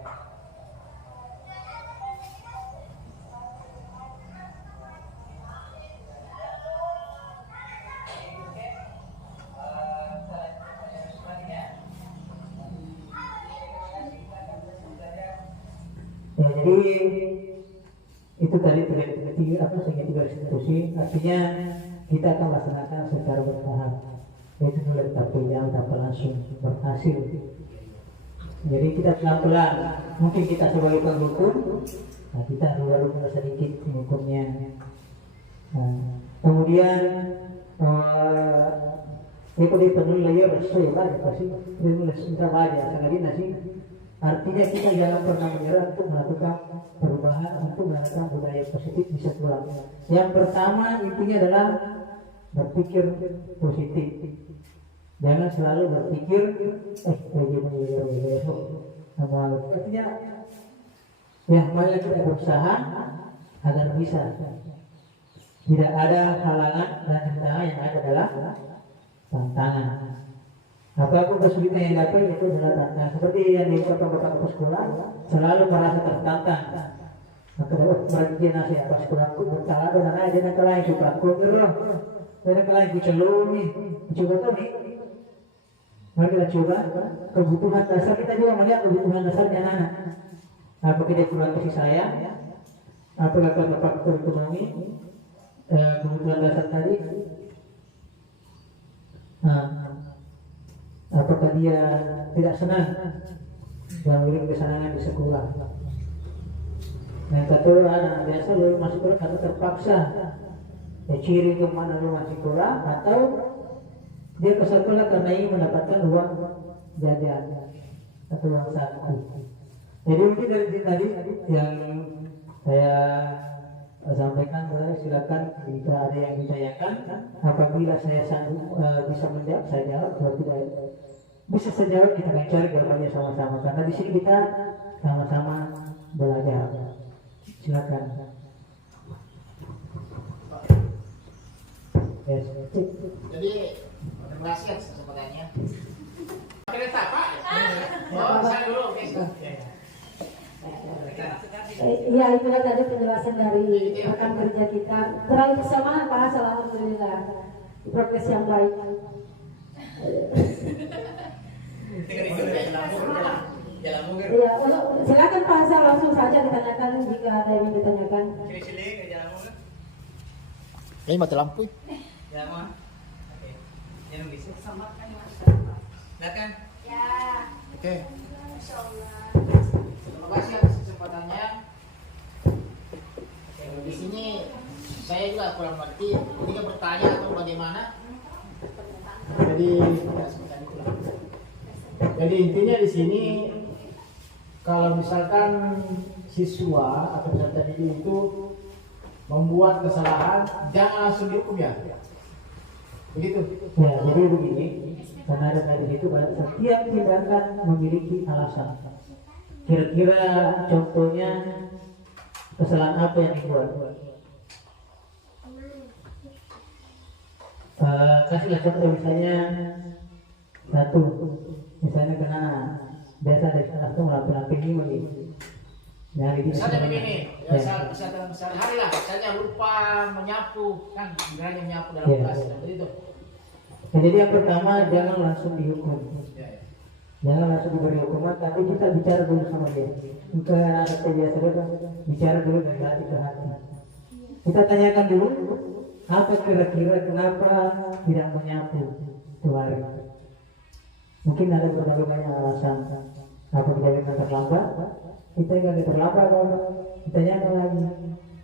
Ya, jadi itu tadi tiga institusi, artinya kita akan laksanakan secara bertahap, yaitu mulai tahap yang dapat langsung berhasil. Jadi kita pelan-pelan, mungkin kita sebagai penghukum, nah kita dulu sedikit hukumnya. Nah, kemudian itu di penulis layer sesuai lah, pasti penulis sudah banyak, sangat nasi. Artinya kita jangan pernah menyerah untuk melakukan perubahan, untuk melakukan budaya positif di sekolah. Yang pertama intinya adalah berpikir positif. Jangan selalu berpikir artinya ya marilah kita berusaha agar bisa. Tidak ada halangan dan tantangan, yang ada adalah tantangan. Apapun kesulitan yang datang itu adalah tantangan. Seperti yang di bapak-bapak sekolah selalu merasa tertantang. Maka dapat berjanji nasihat pas sekolahku bersalah dan anak ada yang lain suka aku terus. Ada yang lain kucelur nih, coba tuh nih. Mari kita coba kebutuhan dasar, kita juga melihat kebutuhan dasarnya anak. Apakah dia kurang kasih sayang? Apakah faktor ekonomi? Kebutuhan dasar tadi? Apakah dia tidak senang dalam kesenangan di sekolah? Yang kedua, anak biasa lu masuk sekolah atau terpaksa. Ya, ciri kemana lu masuk sekolah atau dia ke sekolah karena ingin mendapatkan uang jajan atau uang saku. Jadi mungkin dari tadi yang saya sampaikan, silakan jika ada yang ditanyakan. Apabila saya sanggup bisa menjawab, saya jawab. Kalau tidak bisa saya jawab, kita akan cari jawabannya sama-sama. Karena di sini kita sama-sama belajar. Silakan. Yes. Jadi terima kasih atas kesempatannya. Kereta Pak. Oh, saya dulu. Oke. Iya, itulah tadi penjelasan dari rekan kerja kita. Terlalu bersamaan Pak, alhamdulillah. Progres yang baik. Iya, silakan Pak, saya langsung saja ditanyakan jika ada yang ditanyakan. Ini mati lampu. Ya, Mas. Oke. Jangan bisa. Silakan. Oke. Terima kasih atas kesempatannya. Di sini saya juga kurang mengerti. Ketika bertanya atau bagaimana. Jadi intinya di sini kalau misalkan siswa atau peserta didik itu membuat kesalahan, jangan langsung dihukum ya. Begitu. Ya, jadi begini, karena ada tadi itu setiap tindakan memiliki alasan. Kira-kira contohnya kesalahan apa yang dibuat? Kasihlah contoh misalnya satu, misalnya kena biasa dari kelas itu melakukan ini. Nyari di Misalnya begini, ya, sehari-hari lah, misalnya lupa menyapu, kan sebenarnya menyapu dalam Ya. kelas, begitu. Ya, jadi yang pertama jangan langsung dihukum. Ya. Jangan langsung diberi hukuman, tapi kita bicara dulu sama dia. Bukan anak biasa dia, bicara dulu dari hati ke hati. Kita tanyakan dulu, apa kira-kira kenapa tidak menyapu itu hari. Mungkin ada berbagai banyak alasan. Apa kita terlambat? Kita nggak terlambat, kalau kita tanyakan lagi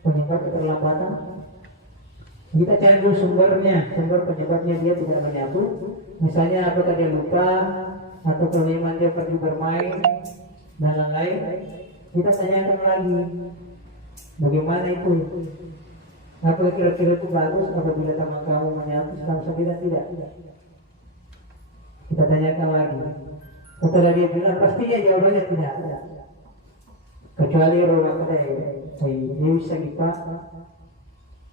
penyebab keterlambatan. Kita cari dulu sumber penyebabnya dia tidak menyapu. Misalnya apakah dia lupa, atau kalau memang dia pergi bermain dan lain-lain. Kita tanyakan lagi bagaimana itu, apa kira-kira itu bagus apabila teman kamu menyapu, kamu sendiri tidak. Kita tanyakan lagi. Setelah dia bilang pastinya jawabannya tidak. Kecuali orang dia bisa kita.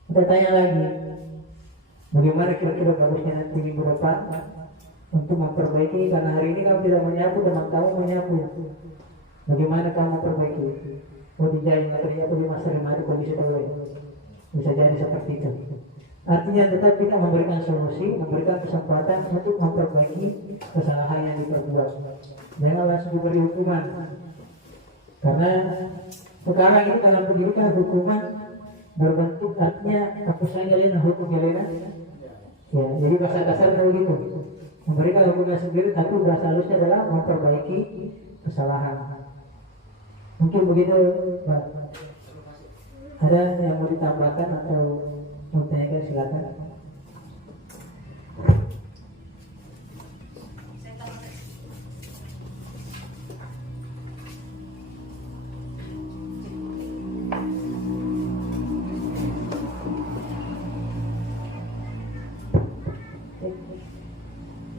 Kita tanya lagi, bagaimana kira-kira bagusnya nanti minggu depan untuk memperbaiki, karena hari ini kamu tidak menyapu, teman kamu menyapu. Bagaimana kamu memperbaiki? Oh, dijahit ternyata di masa remati kondisi terbaik. Bisa jadi seperti itu. Artinya tetap kita memberikan solusi, memberikan kesempatan untuk memperbaiki kesalahan yang diperbuat. Jangan langsung diberi hukuman. Karena sekarang ini dalam pendidikan hukuman berbentuk artinya aku sayang Lena, hukum Lena. Ya, jadi bahasa kasar kayak gitu. Memberikan hukuman sendiri, tapi bahasa halusnya adalah memperbaiki kesalahan. Mungkin begitu, Pak. Ada yang mau ditambahkan atau mau tanyakan, silakan.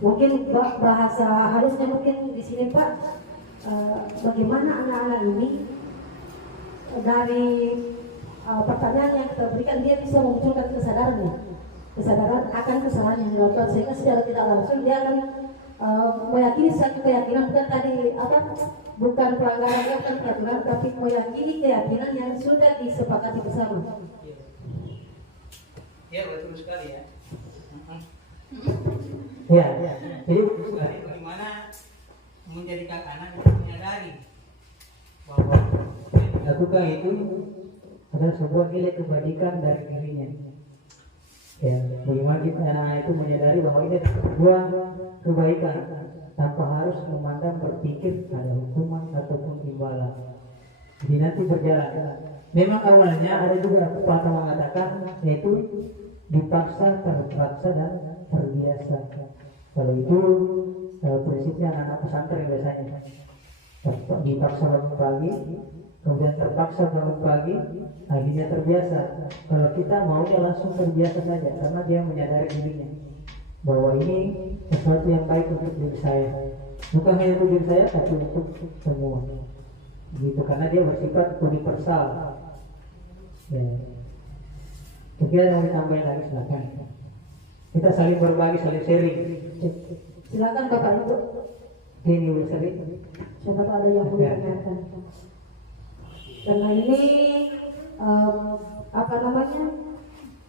Mungkin bahasa halusnya mungkin di sini Pak, bagaimana anak-anak ini dari pertanyaan yang kita berikan dia bisa memunculkan kesadaran akan kesalahan yang dilakukan, sehingga secara tidak langsung dia akan meyakini satu keyakinan, bukan tadi bukan pelanggarannya, bukan keyakinan, tapi meyakini keyakinan yang sudah disepakati bersama. Ya, betul sekali ya. Ya, jadi bagaimana menjadikan anak itu menyadari bahwa lakukan itu adalah sebuah nilai kebajikan dari dirinya. Ya, bagaimana kita anak itu menyadari bahwa ini sebuah kebaikan tanpa harus memandang berpikir ada hukuman ataupun imbalan. Jadi nanti berjalan. Memang awalnya ada juga pepatah mengatakan yaitu dipaksa, terpaksa dan terbiasa. Kalau itu prinsipnya anak pesantren biasanya dipaksa bangun pagi, kemudian terpaksa bangun pagi, akhirnya terbiasa. Kalau kita maunya langsung terbiasa saja, karena dia menyadari dirinya bahwa ini sesuatu yang baik untuk diri saya, bukan hanya untuk diri saya tapi untuk semua, gitu. Karena dia bersifat universal. Ya. Kira yang ditambahin lagi silakan. Kita saling berbagi, saling sharing. Silakan Bapak Ibu. Ini udah sering. Siapa tahu ada yang mau ditanyakan. Karena ini apa namanya,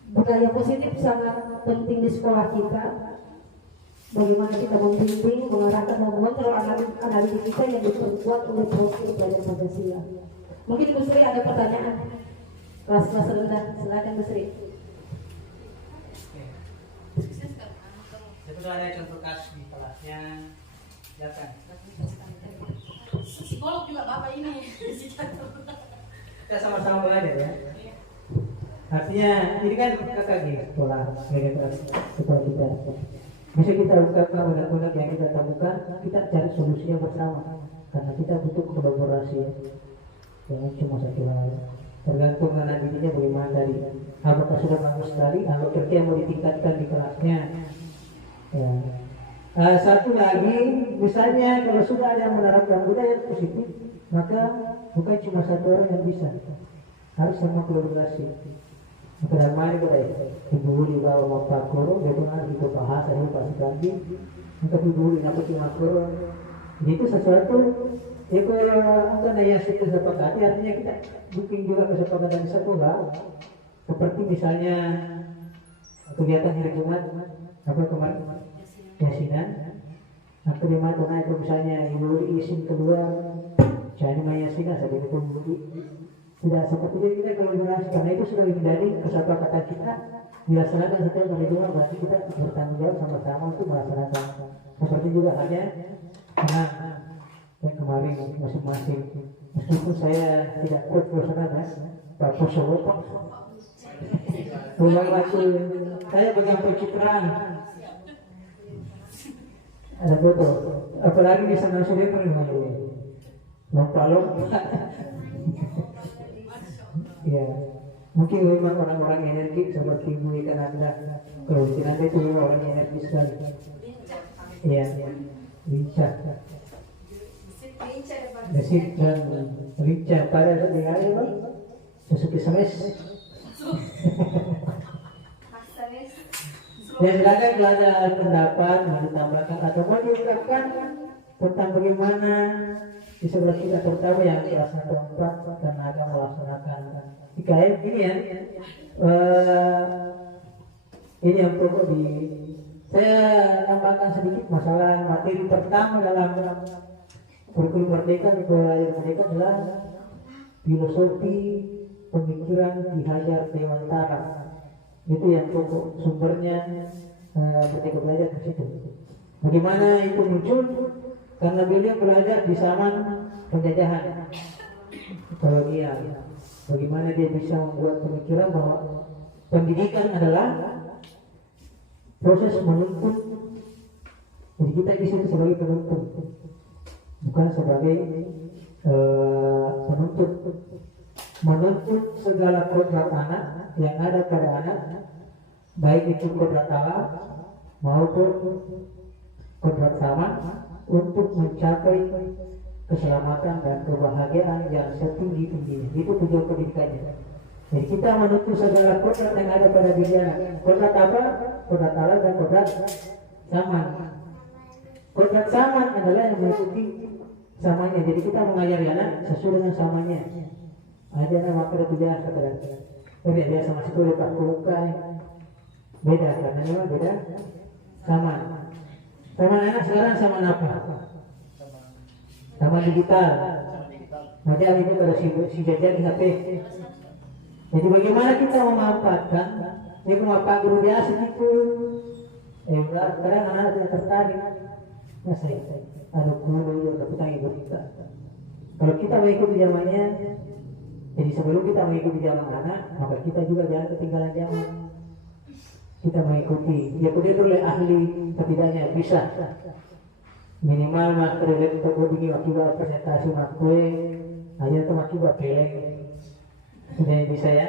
budaya positif sangat penting di sekolah kita. Bagaimana kita membimbing, mengarahkan, mengontrol anak-anak didik kita yang diperkuat oleh profil budaya Pancasila. Mungkin Bu Sri ada pertanyaan. Kelas-kelas rendah, silakan Bu Sri. Itu ada contoh kasus di kelasnya, silakan. Psikolog juga Bapak ini. Kita sama-sama belajar ya. Artinya ini kan KKG sekolah kita. Bisa kita ungkapkan unek-unek yang kita temukan, kita cari solusinya bersama. Karena kita butuh kolaborasi. Jangan cuma satu hal. Tergantung anak didiknya bagaimana tadi. Apakah sudah bagus sekali, atau kira-kira mau ditingkatkan di kelasnya. Ya. Satu lagi, misalnya kalau sudah ada yang menerapkan budaya positif, maka bukan cuma satu orang yang bisa, harus sama kolaborasi. Maka mari kita ibu di bawah mapa koro, jadi nanti itu bahasa itu pasti lagi. Untuk ibu di dapat makro, itu sesuatu. Kalau ada yang situ sepakati, artinya kita bikin juga kesepakatan di sekolah. Seperti misalnya kegiatan hari Jumat, apa kemarin? Yasinan. Aku di mana naik misalnya ibu izin keluar, jangan main yasinan saja itu ibu. Tidak seperti itu kita kolaborasi, karena itu sudah menjadi kesepakatan kita dilaksanakan setiap hari Jumat. Berarti kita bertanggung jawab sama-sama untuk melaksanakan. Seperti juga halnya yang kemarin masing-masing. Meskipun saya tidak kuat pelaksana, Pak Poso, pulang waktu saya pegang pencitraan. Ada foto, apalagi di sana sudah pernah lompat. Ya, mungkin memang orang-orang energi seperti Bu Ikan Anda. Kalau di Anda itu orang energi sekali. Iya, lincah. Mesin dan lincah pada saat ini Bang. Suzuki Smash. Ya silakan kalau ada pendapat mau ditambahkan atau mau diungkapkan tentang bagaimana di sebelah kita terutama yang kelas 1-4 karena akan melaksanakan IKM ini ya. Ini yang perlu saya tambahkan sedikit masalah materi pertama dalam kurikulum merdeka merdeka adalah filosofi pemikiran Ki Hajar Dewantara. Itu yang pokok sumbernya Merdeka Belajar di situ. Bagaimana itu muncul? Karena beliau belajar di zaman penjajahan kolonial. Bagaimana dia bisa membuat pemikiran bahwa pendidikan adalah proses menuntut. Jadi kita di sini sebagai penuntut, bukan sebagai penuntut. Menuntut segala kodrat anak yang ada pada anak, baik itu kodrat Allah maupun kodrat sama, untuk mencapai keselamatan dan kebahagiaan yang setinggi-tingginya. Itu tujuan pendidikannya. Jadi kita menuntut segala kodrat yang ada pada diri anak. Kodrat apa? Kodrat Allah dan kodrat zaman. Kodrat zaman adalah yang mengikuti samanya. Jadi kita mengajari anak sesuai dengan samanya. Ada nama pada biasa kadang-kadang. Biasa masih boleh pak kukai. Beda karena memang beda sama. Sama anak sekarang sama apa? Sama digital. Macam itu pada si jajan di HP. Jadi bagaimana kita memanfaatkan? Ini cuma pak guru biasa itu. Kadang anak tidak tertarik. Ya saya ada guru yang bertanya kita. Kalau kita mengikuti zamannya, jadi sebelum kita mengikuti zaman anak, maka kita juga jangan ketinggalan zaman. Kita mengikuti, ya kuliah oleh ahli ketidaknya bisa. Minimal mas kredit untuk begini waktu presentasi makwe, Aja tuh maki buat keleng. Sudah bisa ya.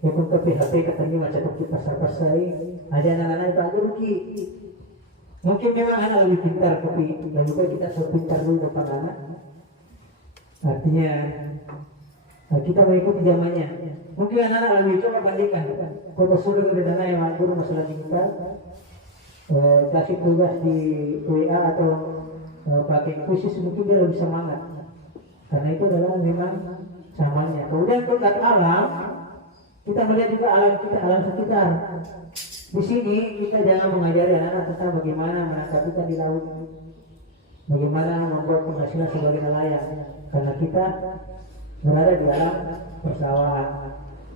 Kung ke PHP katanya macam itu pasar-pasar aja anak-anak itu ada rugi. Mungkin memang anak lebih pintar tapi lebih baik kita sepintar dulu depan anak. Artinya kita mengikuti zamannya. Mungkin anak-anak lebih coba bandingkan. Foto sudah dari dana yang guru masalah digital, kasih tugas di WA atau pakai khusus mungkin dia lebih semangat. Karena itu adalah memang zamannya. Kemudian tingkat alam, kita melihat juga alam kita, alam sekitar. Di sini kita jangan mengajari anak-anak tentang bagaimana menangkap ikan di laut, bagaimana membuat penghasilan sebagai nelayan. Karena kita berada di alam persawahan,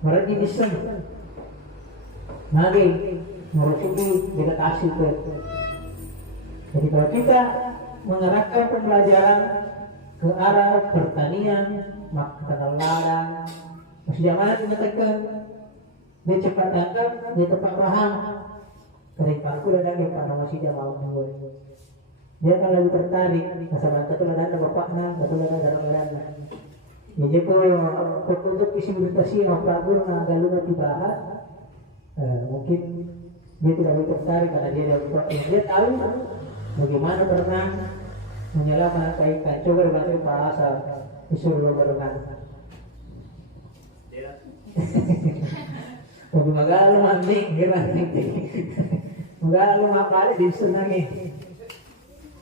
berada di desa, nage, merusuki vegetasi itu. Jadi kalau kita mengarahkan pembelajaran ke arah pertanian, maka ladang, masih mana mengatakan dia cepat tangkap, dia tepat paham. Kering paku ladang yang pada masih dia mau menunggu. Dia akan lebih tertarik. Masa bantah tu ladang ada bapaknya, betul ladang ada orang-orangnya. Jadi kalau untuk visibilitasi yang Prabu galu nanti bahas, mungkin dia tidak lebih tertarik karena dia tahu bagaimana berenang menyelam menangkap ikan. Coba dibantu bahasa disuruh berenang. Tapi magalu mandi, kira nanti. Magalu mapali di sungai.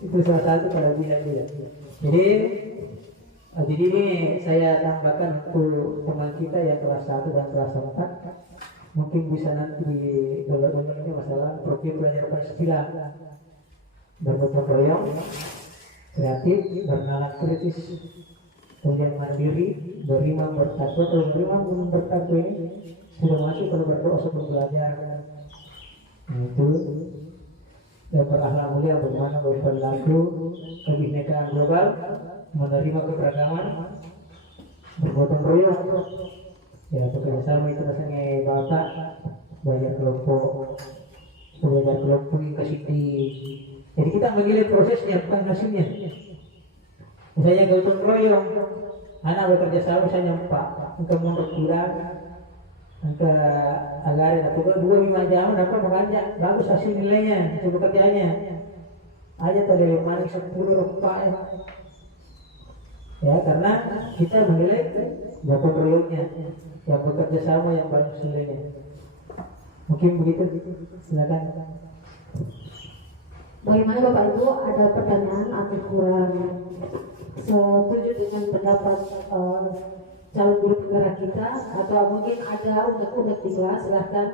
Itu salah satu pada bilang-bilang. Jadi ini saya tambahkan untuk teman kita yang kelas 1 dan kelas 4. Mungkin bisa nanti ini masalah program belajar Pancasila. Bergotong royong, kreatif, bernalar kritis, kemudian mandiri, berimam bertakwa. Kalau berimam belum bertakwa ini sudah masuk kalau berdoa sebelum belajar. Itu dan berakhlak mulia bagaimana berperilaku kebinekaan global, menerima keberagaman, bergotong royong. Ya bekerja sama itu rasanya bapak belajar kelompok ke sini. Jadi kita menilai prosesnya bukan hasilnya. Misalnya gotong royong, anak bekerja sama misalnya 4, engkau mundur kurang, engkau agar ada 2-5 jam dapat menganjak, bagus hasil nilainya, hasil pekerjaannya. Aja tadi manis 10 rupiah. Ya karena kita menilai gotong royongnya, yang bekerja sama yang bagus nilainya. Mungkin begitu, silakan. Bagaimana Bapak Ibu, ada pertanyaan atau kurang setuju dengan pendapat calon guru penggerak kita, atau mungkin ada unek-unek di kelas, silahkan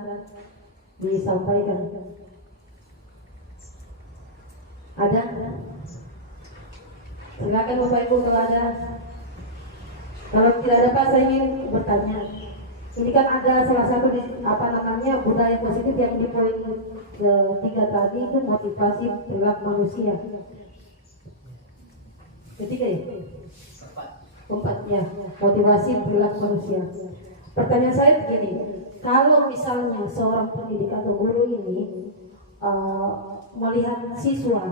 disampaikan. Ada? Silakan Bapak Ibu kalau ada. Kalau tidak ada Pak, saya ingin bertanya. Ini kan ada salah satu budaya positif yang di poin 3 tadi itu motivasi perilaku manusia. Ketiga ya? 4 ya, motivasi perilaku manusia. Pertanyaan saya begini, kalau misalnya seorang pendidik atau guru ini melihat siswa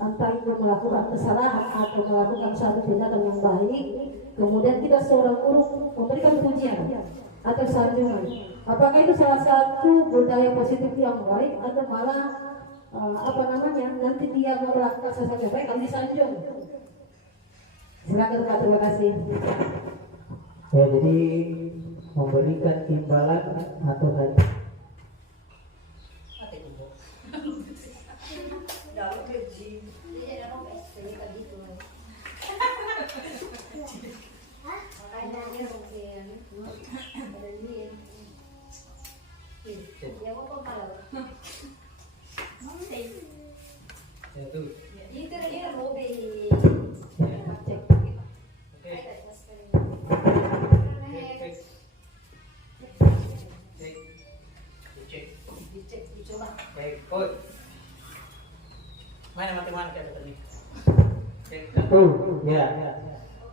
entah itu melakukan kesalahan atau melakukan satu tindakan yang baik, kemudian kita seorang guru memberikan pujian atau sanjungan, apakah itu salah satu budaya positif yang baik atau malah nanti dia melakukan sesuatu yang baik kalau disanjung? Silakan Pak, terima kasih. Ya, jadi memberikan imbalan atau hadiah. Ya.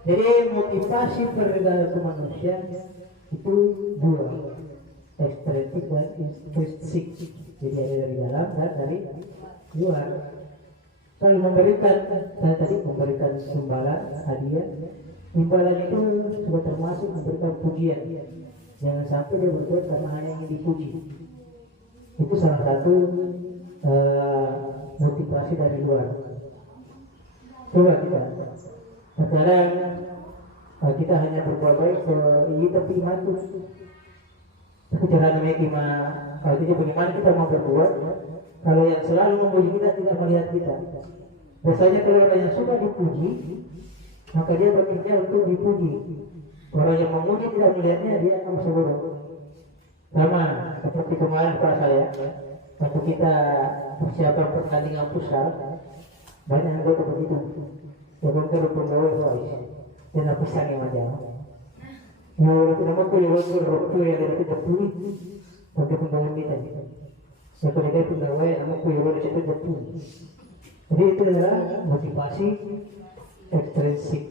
Jadi motivasi perilaku manusia itu 2, ekstrinsik dan intrinsik. Jadi ada dari dalam dan dari luar. saling memberikan. Saya tadi memberikan imbalan, hadiah. Imbalan itu juga termasuk memberikan pujian. Jangan sampai dia berbuat karena hanya ingin dipuji. Itu salah satu motivasi dari luar. Coba kita terkadang kita hanya berbuat baik iya tapi matu. Tapi cara namanya gimana? Kalau itu bagaimana kita mau berbuat? Kalau yang selalu memuji kita tidak melihat kita. Biasanya kalau orang yang suka dipuji, maka dia bekerja untuk dipuji. Orang yang memuji tidak melihatnya, dia akan sebodoh. Sama seperti kemarin Pak saya, waktu kita persiapan pertandingan futsal, banyak yang begitu begitu. Sebelum penggawa dan aku sangat macam. Mau nama kuliah yang dari kita pulih, pakai penggawa kita. Saya kuliah penggawa nama kuliah dari kita pulih. Jadi itu adalah motivasi ekstrinsik,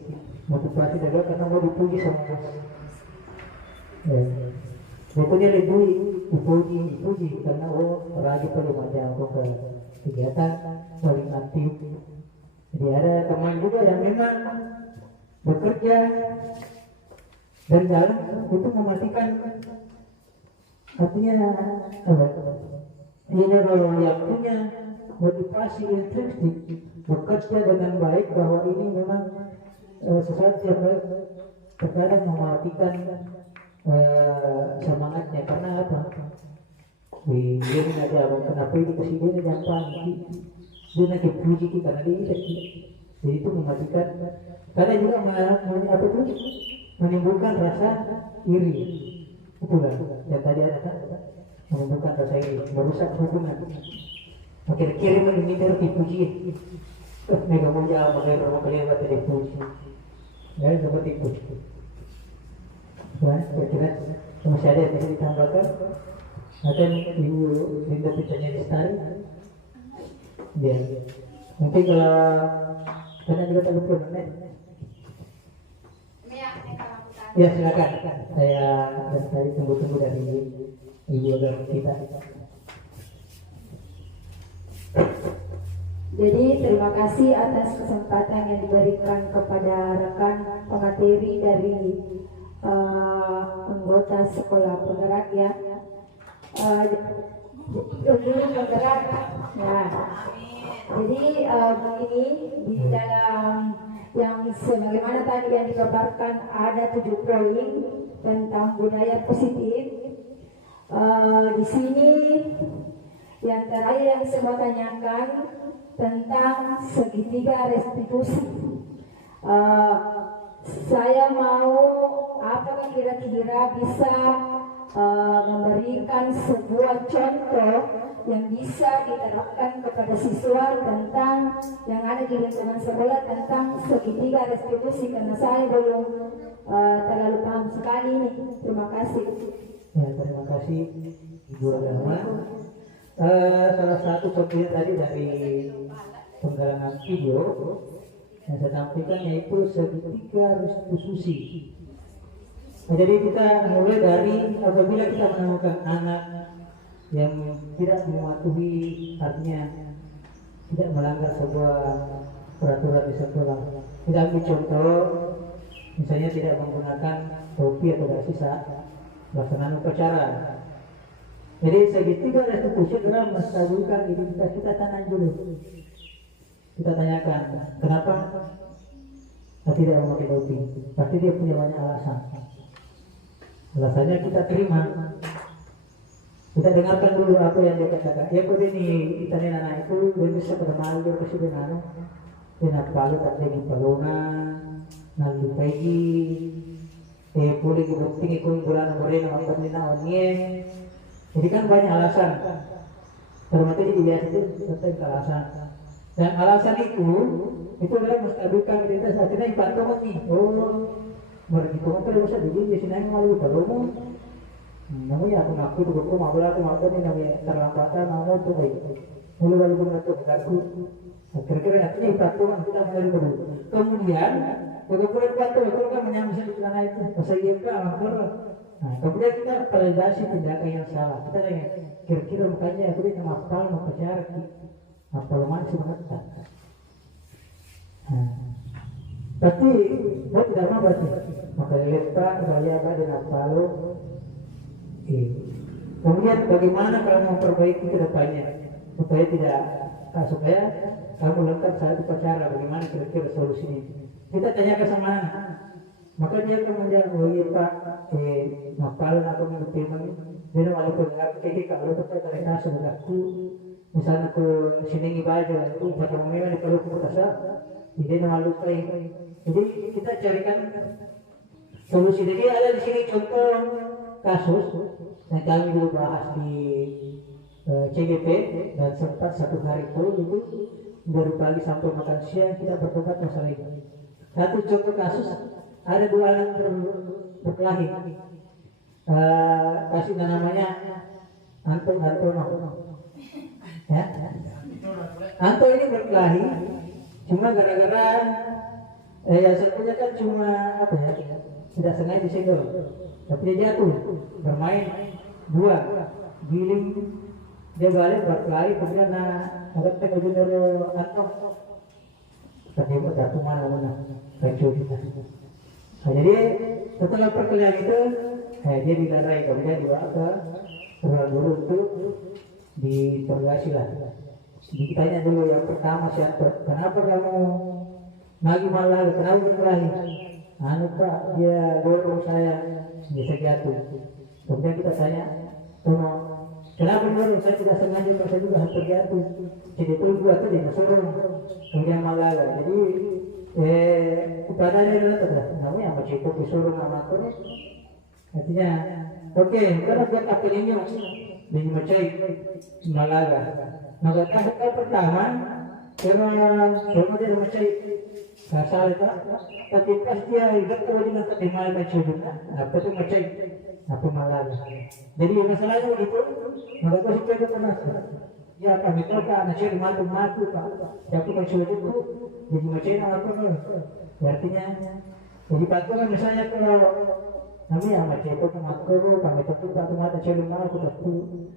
motivasi adalah karena mau dipuji sama bos. Pokoknya lebih dipuji karena rajin paling macam ke kegiatan paling aktif. Jadi ada teman juga yang memang bekerja dan jalan itu mematikan, artinya apa? Ini kalau yang punya motivasi intrinsik bekerja dengan baik bahwa ini memang sesuatu yang terkadang mematikan semangatnya. Karena apa? Dia nak jawab kenapa ini kesini jangan dia nak puji karena dia ini. Jadi itu mematikan. Karena juga apa itu menimbulkan rasa iri. Itulah yang tadi ada kan, menimbulkan rasa iri, merusak hubungan. Akhir-akhir ini dia dipuji. Mereka mau jawab mengenai rumah kalian buat dipuji. Ya seperti itu. Ya, kira-kira masih ada yang bisa ditambahkan? Akan Ibu Linda Pitanya Lestari. Ya, mungkin kalau karena juga tak lupa menit. Ya silakan. Saya dan saya tunggu-tunggu dari Ibu dan kita. Jadi terima kasih atas kesempatan yang diberikan kepada rekan pemateri dari anggota sekolah penggerak ya. Guru penggerak ya. Jadi begini di dalam yang sebagaimana tadi yang dipaparkan ada 7 poin tentang budaya positif. Di sini yang terakhir yang saya tanyakan tentang segitiga restitusi. Saya mau apakah kira-kira bisa memberikan sebuah contoh yang bisa diterapkan kepada siswa tentang yang ada di lingkungan sekolah tentang segitiga restitusi, karena saya belum terlalu paham sekali ini. Terima kasih. Ya, terima kasih Ibu Agama. Salah satu contohnya tadi dari penggalangan video yang saya tampilkan yaitu segitiga restitusi. Nah, jadi kita mulai dari apabila kita menemukan anak yang tidak mematuhi, artinya tidak melanggar sebuah peraturan di sekolah. Kita ambil contoh, misalnya tidak menggunakan topi atau dasi saat pelaksanaan upacara. Jadi segitiga restitusi adalah menstabilkan identitas kita. Tanam dulu. Kita tanyakan, kenapa tidak memakai topi? Pasti dia punya banyak alasan. Alasannya kita terima. Kita dengarkan dulu apa yang dia katakan. Ya kode ini kita ni anak itu dia bisa bermalu dia kasi dengan dia palu tak lagi palona, nalu pagi, boleh dibuktiin ikut bulan morena apa ni naonnya. Jadi kan banyak alasan. Termasuk di biasa itu tentang alasan. Dan alasan itu adalah menstabilkan identitas. Akhirnya ipato ni. Oh, mereka itu bisa di sini yang malu palona. Namanya aku ngaku tuh aku mau ini namanya terlambatan mau tuh baik mulu walaupun itu aku kira-kira artinya itu kita mulai dulu. Kemudian beberapa waktu kalau kan menyambut di sana itu saya iya lapor. Nah kemudian kita validasi tindakan yang salah. Kita kira-kira makanya aku ini hafal mau bicara hafal mana sih banget. Nah, pasti saya tidak mau berarti maka letak saya ada dengan palu. Kemudian bagaimana kalau memperbaiki ke depannya supaya tidak supaya kamu lengkap saat upacara, bagaimana kira-kira solusinya? Kita tanyakan sama anak, maka dia akan menjawab, oh iya pak, mapalan aku mengerti dia wali ko aku kayak kalau tuh saya kalian kaso aku misalnya aku siningi baju aku pada memang di kalau aku kasa dia malu kayak jadi kita carikan solusi. Jadi ada di sini contoh kasus yang kami dulu bahas di CGP dan sempat satu hari itu dari pagi sampai makan siang kita berdebat masalah ini. Satu contoh kasus ada dua anak berkelahi, kasih namanya Antono, ya. Anto ini berkelahi cuma gara-gara ya satunya kan cuma apa ya tidak sengaja disenggol, tapi dia jatuh bermain dua giling dia balik berkelahi kemudian agak tengok junior Anto tadi mau jatuh mana kacau kita. Jadi setelah perkelahian itu dia dilarai kemudian dibawa ke ruang guru untuk diinterogasi lah. Ditanya dulu yang pertama siapa, kenapa kamu lagi malah kenapa berkelahi? Anu pak dia dorong saya bisa jatuh. Kemudian kita tanya, kenapa dorong saya tidak sengaja saya juga harus terjatuh. Jadi itu gua tuh dia suruh kemudian malah jadi kepadanya adalah namanya macam itu disuruh nama aku nih artinya oke karena buat apa ini jadi macam malaga maka tahap pertama karena dia macam asal itu tapi pas dia ikut kewajiban terima macam itu apa tu macam apa malaga jadi masalahnya itu maka kau supaya pernah ya kami tahu kan anak ciri matu pak siapa kan sudah itu jadi macam apa nih artinya jadi patut kan misalnya kalau kami yang macam itu makro kami tentu satu mata ciri mana aku tentu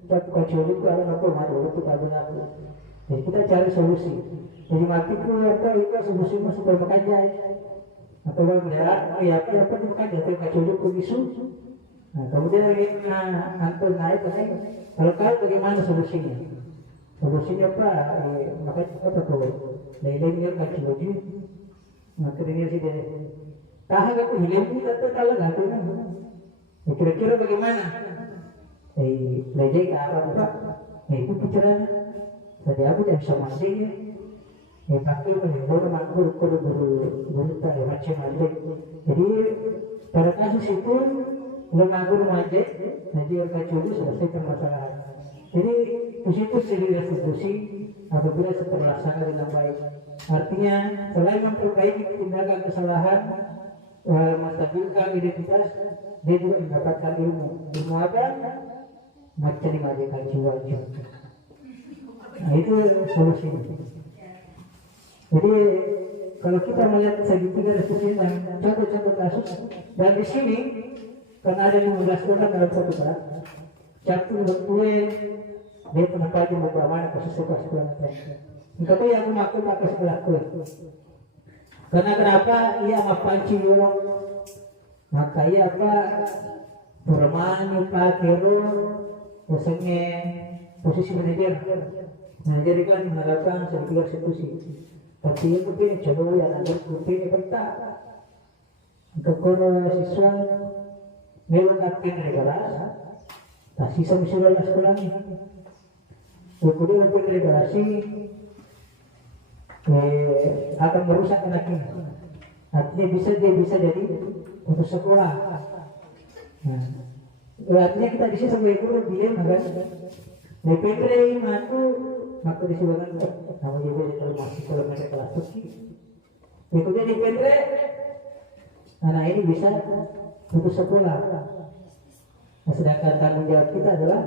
satu kacau itu ada apa mata itu kabin aku jadi kita cari solusi jadi mati pun apa itu solusi masuk ke makanya atau bergerak ya apa itu makanya itu kacau itu bisu nah kemudian antar naik kalau kau bagaimana solusinya solusinya apa makanya apa tuh lainnya kacau lagi maka ini sih dia tahan aku hilang itu kalau nggak tuh kira-kira bagaimana lagi ke arah apa itu pikirannya tadi aku yang sama sih pakai baru makhluk berita macam aja jadi pada kasus itu lembaga aja jadi kacau itu selesai permasalahan jadi itu sendiri restitusi apabila terlaksana dengan baik artinya selain memperbaiki tindakan kesalahan menstabilkan identitas dia juga mendapatkan ilmu apa macam ini aja jiwa nah itu solusinya jadi kalau kita melihat segitiga restitusi dan contoh-contoh kasus dan di sini karena ada 15 orang dalam satu berat satu berkue dia penempatan beberapa mana kasus-kasus engkau tuh yang mengaku pakai sebelah kue karena kenapa ia mapancing dulu maka ia apa bermain pakai biasanya posisi manajer jadi kan mengharapkan sedikit restitusi tapi itu pilih coba yang ada pilih peta kekono siswa melengkapi regulasi tak sisa misalnya sekolah ini kemudian untuk regulasi akan merusak anak ini artinya dia bisa jadi untuk sekolah artinya kita di sini sebagai guru dia kan DPP matu disilakan kamu juga kalau masih kalau mereka kelas Turki kemudian DPP anak ini bisa putus sekolah sedangkan tanggung jawab kita adalah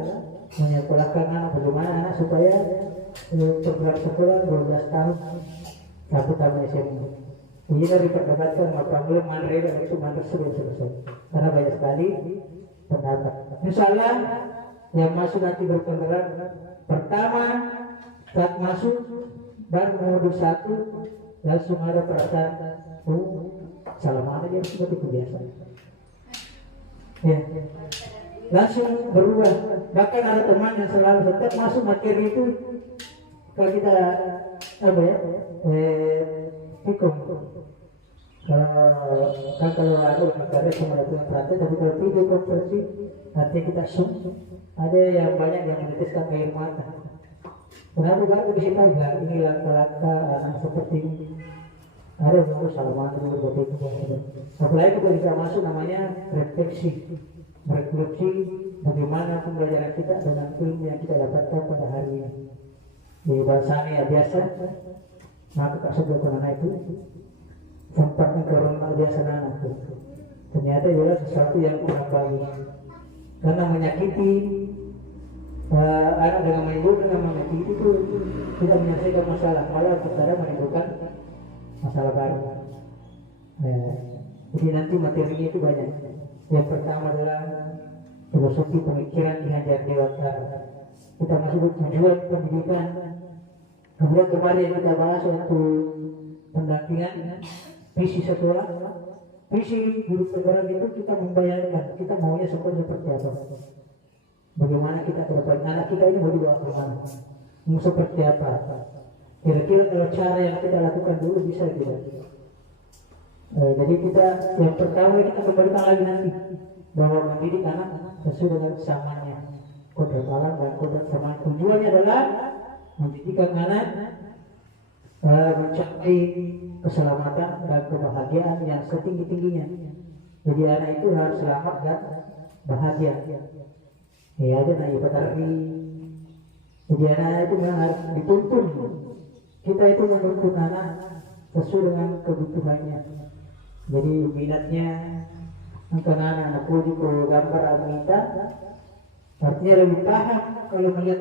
menyekolahkan anak bagaimana anak supaya program sekolah 12 tahun satu tahun SMA ini dari diperdebatkan apabila mandiri dan itu mandiri sudah selesai karena banyak sekali pendapat misalnya yang masuk nanti berpenggerak pertama saat masuk baru modul 1 langsung ada perasaan, oh salaman aja seperti biasa. Ya, langsung berubah. Bahkan ada teman yang selalu setiap masuk materi itu kalau kita apa ya, hikum. Kalau aku materi cuma ada praktek, tapi kalau video konversi artinya kita zoom, ada yang banyak yang meneteskan air mata. Kenapa baru di situ enggak? Ini langkah-langkah anak seperti ini. Ada yang salaman dulu begitu. Apalagi kalau kita masuk namanya refleksi bagaimana pembelajaran kita dengan ilmu yang kita dapatkan pada hari ini. Di bahasanya biasa, maka kasih anak itu sempat mengkorong biasa anak itu. Ternyata adalah sesuatu yang kurang bagus karena menyakiti anak dengan menyakiti itu tidak menyelesaikan masalah, malah terkadang menimbulkan masalah baru. Jadi nanti materinya itu banyak. Yang pertama adalah filosofi pemikiran Ki Hajar Dewantara. Kita masuk ke tujuan pendidikan. Kemudian kemarin kita bahas untuk pendampingan visi sekolah. Visi guru penggerak itu kita membayangkan kita maunya sekolah seperti apa. Bagaimana kita ke depan anak kita ini mau dibawa kemana, mau seperti apa. Kira-kira kalau cara yang kita lakukan dulu bisa tidak. Jadi kita yang pertama kita kembalikan lagi nanti bahwa mendidik anak sesuai dengan samanya kodrat alam dan kodrat sama. Tujuannya adalah mendidikan anak mencapai keselamatan dan kebahagiaan yang setinggi-tingginya. Jadi anak itu harus selamat dan bahagia. Ya ada naik petani. Jadi anak itu memang harus dituntun. Kita itu menuntun anak sesuai dengan kebutuhannya. Jadi minatnya mungkin anak puji kalau gambar minta, artinya lebih paham kalau melihat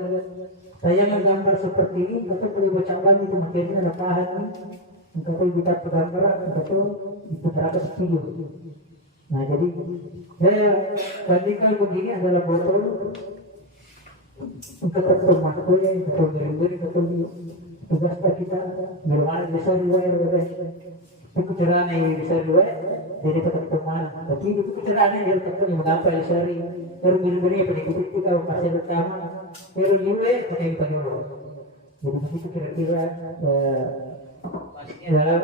tayangan gambar seperti ini atau boleh baca lagi itu makanya ada paham nih. Engkau bisa pergambaran atau itu terasa video. Nah jadi saya bandingkan begini adalah botol untuk waktunya itu beri betul tugas kita bagaimana bisa riwayat itu cerana yang bisa riwayat jadi tetap teman tapi itu cerana yang tetap mengapa isari baru beri penyakit kita masih utama baru riwayat pakai penyuluh. Jadi begitu kira-kira dalam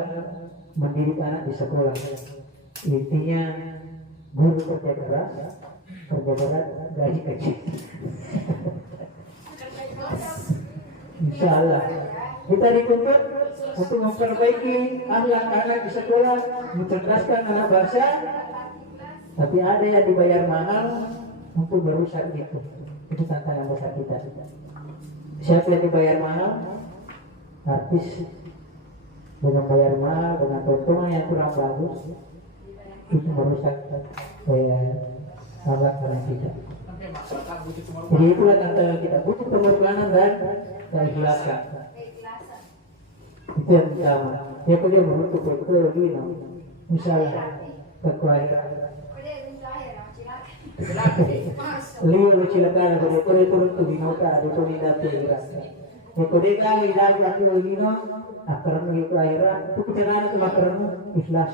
mendidik anak di sekolah. Intinya guru kerja keras gaji kecil. Insya Allah kita dituntut untuk memperbaiki akhlak anak di sekolah, mencerdaskan anak bangsa. Tapi ada yang dibayar mahal untuk merusak itu. Itu tantangan besar kita. Siapa yang dibayar mahal? Artis dengan bayar mahal, dengan tontonan yang kurang bagus, itu merusak akhlak anak kita. Jadi itulah tantangan kita, butuh pengorbanan dan keikhlasan. Itu yang pertama. Dia perlu menutup itu lino, misalnya kekuatan. Liyo cilakan dari turun tu binota dari turun dapur. Kodeka hilang lagi lino, akaran itu akhirat itu kecenaan itu makaran ikhlas.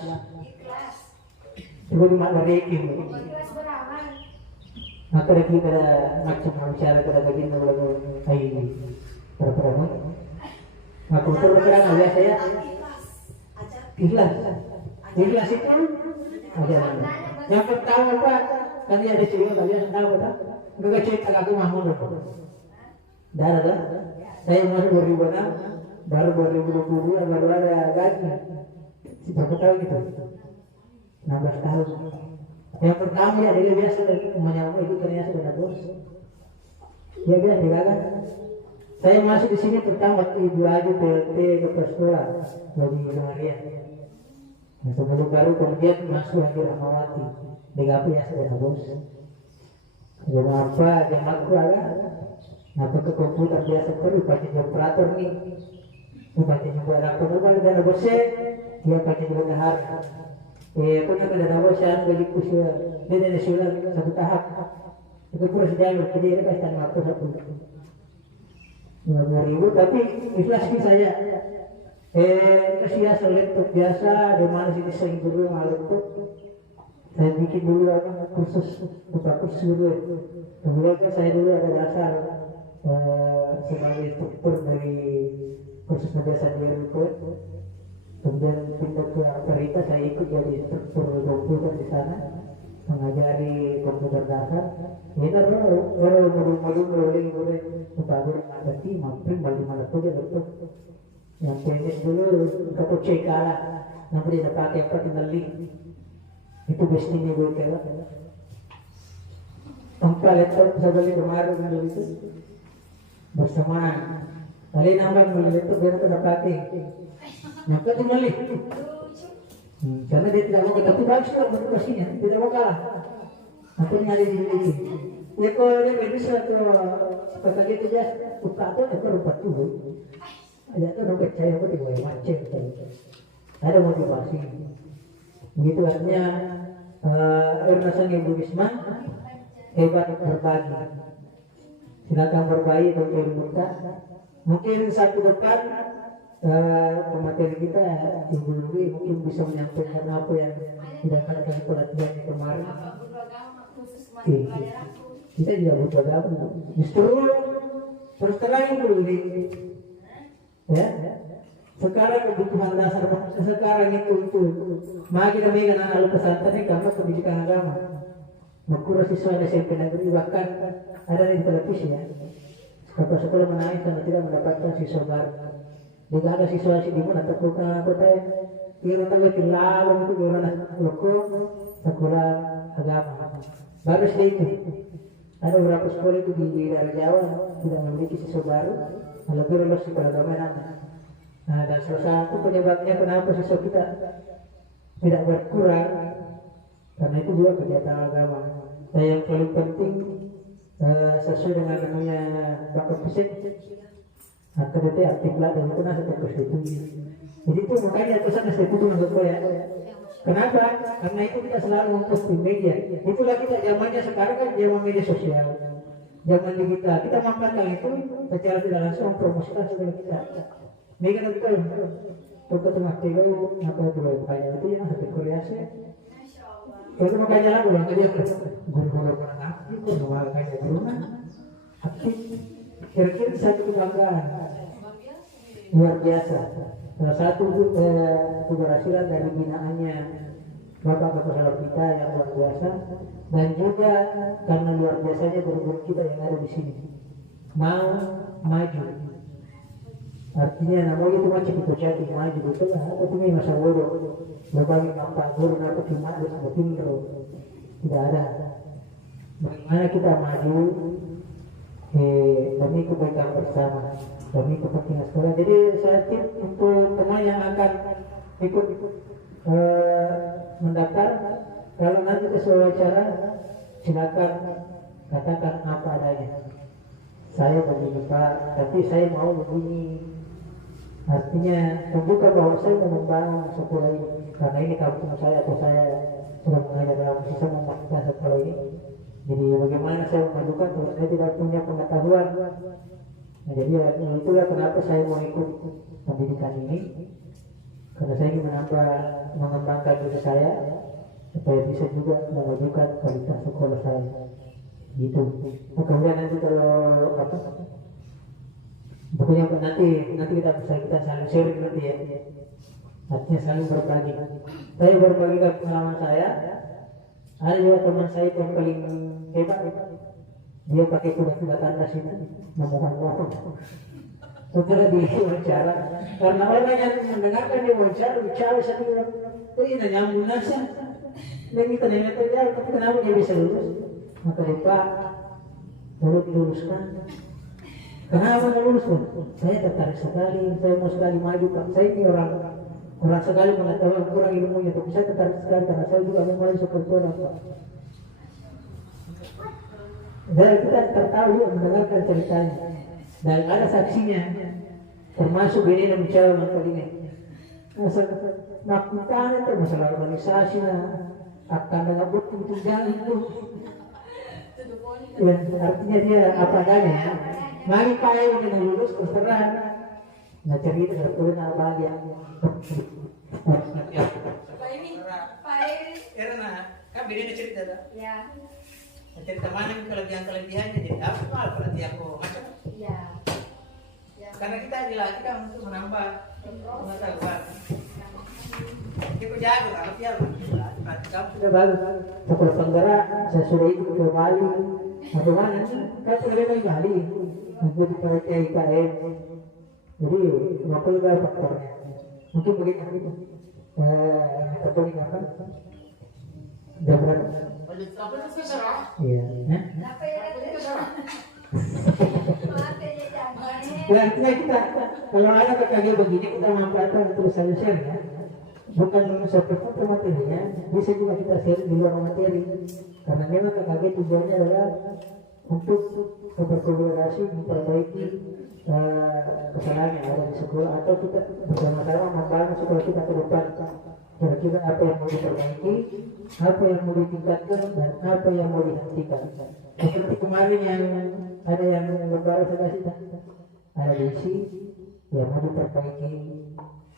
Coba dimakna rekim. Maka kita macam bicara kita begini lagu ini berapa maka betul berkerana ya saya ikhlas itu ajaran. Yang pertama Pak, kan dia ada cerita kalian tahu tak? Mereka cerita aku mahmud. Dah. Saya masuk 2006, baru 2022 baru ada gaji. Berapa tahun gitu? 16 tahun. Yang pertama ya dia biasa menyamai itu ternyata sudah bos. Dia bilang digagal. Saya masuk di sini pertama waktu ibu aja PLT ke sekolah dari Maria. Nah, sebelum baru kemudian masuk lagi Rahmawati. DKP ya sudah bos. Jam apa? Jam aku ada. Nah, ke komputer biasa terus baca operator nih. Baca juga ada penumpang dan bosnya. Dia baca juga hari. Pernah ada bosnya gaji kusia. Dia dari sulam satu tahap. Itu terus jalan. Jadi dia kasih waktu 50.000 tapi ikhlas saya Kasih laptop biasa, di mana sih desain dulu laptop. Saya bikin dulu apa kursus, buka kursus dulu. Kemudian kan saya dulu ada dasar sebagai instruktur dari kursus biasa di RUKO. Kemudian pindah ke Amerika, saya ikut jadi instruktur komputer di sana, mengajari komputer dasar. Ini baru modul-modul boleh buka dulu ada tim, mampir balik mana tuh dia betul. Yang pendek dulu kata cek kalah, nanti dia pakai apa tinggal link. Itu bestinya gue kelak. Empat laptop saya beli kemarin dengan itu bersamaan. Kali nambah beli laptop dia tidak pakai. Maka kembali. Karena dia tidak mau tapi bagus lah motivasinya, tidak mau kalah. Apa nyari di sini? Ya kalau dia bisa kata gitu dia buka tuh aku rupa tuh. Ada tuh dompet saya apa tiba macam ada motivasi. Begitu artinya Ernasan Ibu Risma hebat berbagi. Silakan berbagi kalau berbuka. Mungkin satu depan pemateri kita Ibu Luri mungkin bisa menyampaikan apa yang tidak ada pelatihan yang kemarin. Kita juga butuh agama. Justru terus terang Luri, ya. Sekarang kebutuhan dasar manusia sekarang itu mari kita megang anak pesantren karena pendidikan agama. Makura siswa SMP negeri bahkan ada di televisi ya. Sekolah menangis karena tidak mendapatkan siswa baru. Juga ada siswa di mana kota yang kira tahu lalu itu orang loko sekolah agama. Baru sedikit. Ada beberapa sekolah itu di daerah Jawa tidak memiliki siswa baru, lebih lulus sekolah agama namanya. Nah, dan salah satu penyebabnya kenapa siswa kita tidak berkurang karena itu juga kegiatan agama. Dan yang paling penting sesuai dengan namanya bakat fisik AKDT aktif lah dan itu nasi terkonstitusi. Jadi itu makanya tulisan konstitusi menurut saya. Kenapa? Karena itu kita selalu memposting media. Itulah kita zamannya sekarang kan zaman media sosial, zaman digital. Kita manfaatkan itu secara tidak langsung mempromosikan segala kita. Mereka nanti kalau untuk tengah tiga apa itu banyak itu yang satu Korea sih. Kalau makanya lah ulang dia guru-guru menengah itu makanya guru aktif. Kira-kira satu kebanggaan luar biasa. Salah satu keberhasilan dari binaannya Bapak Kepala kita yang luar biasa dan juga karena luar biasanya guru-guru kita yang ada di sini mau maju. Artinya namanya itu macam itu jadi maju betul lah. Itu ini masa bodoh. Berbagai nampak guru nampak kimat seperti itu tidak ada. Bagaimana kita maju demi kebaikan bersama, demi kepentingan sekolah. Jadi saya tip untuk teman yang akan ikut mendaftar, kalau nanti sesuai wawancara silakan katakan apa adanya. Saya begini Pak, tapi saya mau begini. Artinya membuka bahwa saya mau membangun sekolah ini karena ini kampung saya atau saya sudah mengajar dalam sisa memastikan sekolah ini. Jadi bagaimana saya memajukan kalau saya tidak punya pengetahuan. Nah, jadi itulah kenapa saya mau ikut pendidikan ini karena saya ingin mengembangkan diri saya supaya bisa juga memajukan kualitas sekolah saya. Gitu. Nah, kemudian nanti kalau apa? Pokoknya nanti kita saling sharing nanti ya. Artinya saling berbagi. Saya berbagikan pengalaman saya. Ada juga teman saya yang paling hebat. Dia pakai kuda tandas ini, memohon-mohon. Setelah diwawancara, karena orang yang mendengarkan dia bicara satu orang, oh ini nyambung nasa. Dan kita nanya terjauh, tapi kenapa dia bisa lulus? Maka dia Pak, perlu diluluskan. Kenapa lulus Pak? Saya tertarik sekali, saya mau sekali maju Pak. Saya ini orang sekali mengetahui kurang ilmunya, tapi saya tertarik sekali karena saya juga mau maju seperti orang Pak. Dan kita tertahu mendengarkan ceritanya dan ada saksinya, termasuk ini yang bicara masalah ini. Maksudnya itu masalah organisasi akan dengan betul jalan itu. Ya, artinya dia apa adanya. Mari Pak ini lulus terserah. Nah cerita kalau apa dia? Pak ini, Pak ini. Karena kan beda cerita dah. Ya, Cerita mana kelebihan-kelebihannya jadi apa berarti aku macam. ya. Ya. Karena kita dilatih kan untuk menambah pengetahuan. Kita jago kalau dia praktikam. Sudah bagus. Sekolah penggerak saya sudah ikut ke Bali. Bagaimana? Kan sudah dari Bali. Aku dipakai IKM. Jadi waktu itu faktornya. Mungkin begitu. Tertulis apa? Jam berapa? Apa itu seserah? Iya. Apa ya? Ya, kita kalau ada KKG begini kita manfaatkan untuk saja share ya. Bukan seperti materinya, bisa juga kita share di luar materi. Karena memang KKG tujuannya adalah untuk berkolaborasi memperbaiki kesalahan yang ada di sekolah atau kita bersama-sama membangun sekolah kita ke depan. Kira-kira apa yang mau diperbaiki, apa yang mau ditingkatkan, dan apa yang mau dihentikan. Seperti kemarin yang ada yang lembaga sedasi ada diisi yang mau diperbaiki,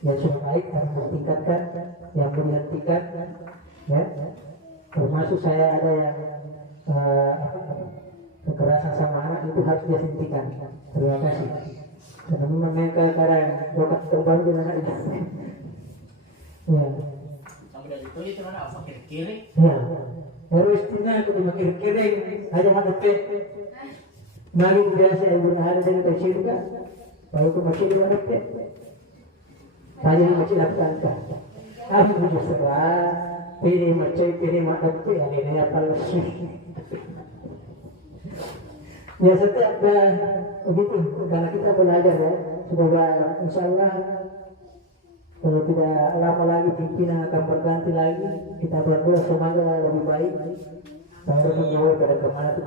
yang sudah baik harus ditingkatkan, yang mau dihentikan, ya. Termasuk saya ada yang kekerasan sama anak itu harus dihentikan. Terima kasih. Karena memang mereka kadang bokat terbaru dengan anak itu. Ya. Sampai dari itu mana apa kiri-kiri? Ya. Harus tina aku di kiri-kiri aja mata pe. Mari biasa ibu ada dari kecil kan. Baru ke masjid di mana pe. Tadi di masjid apa kan? Aku punya sekolah. Pilih mata pe ini apa sih? Ya setiap begitu karena kita belajar ya. Semoga insyaallah kalau tidak lama lagi pimpinan akan berganti lagi, kita berdoa semoga lebih baik. Kalau menjauh pada kemana itu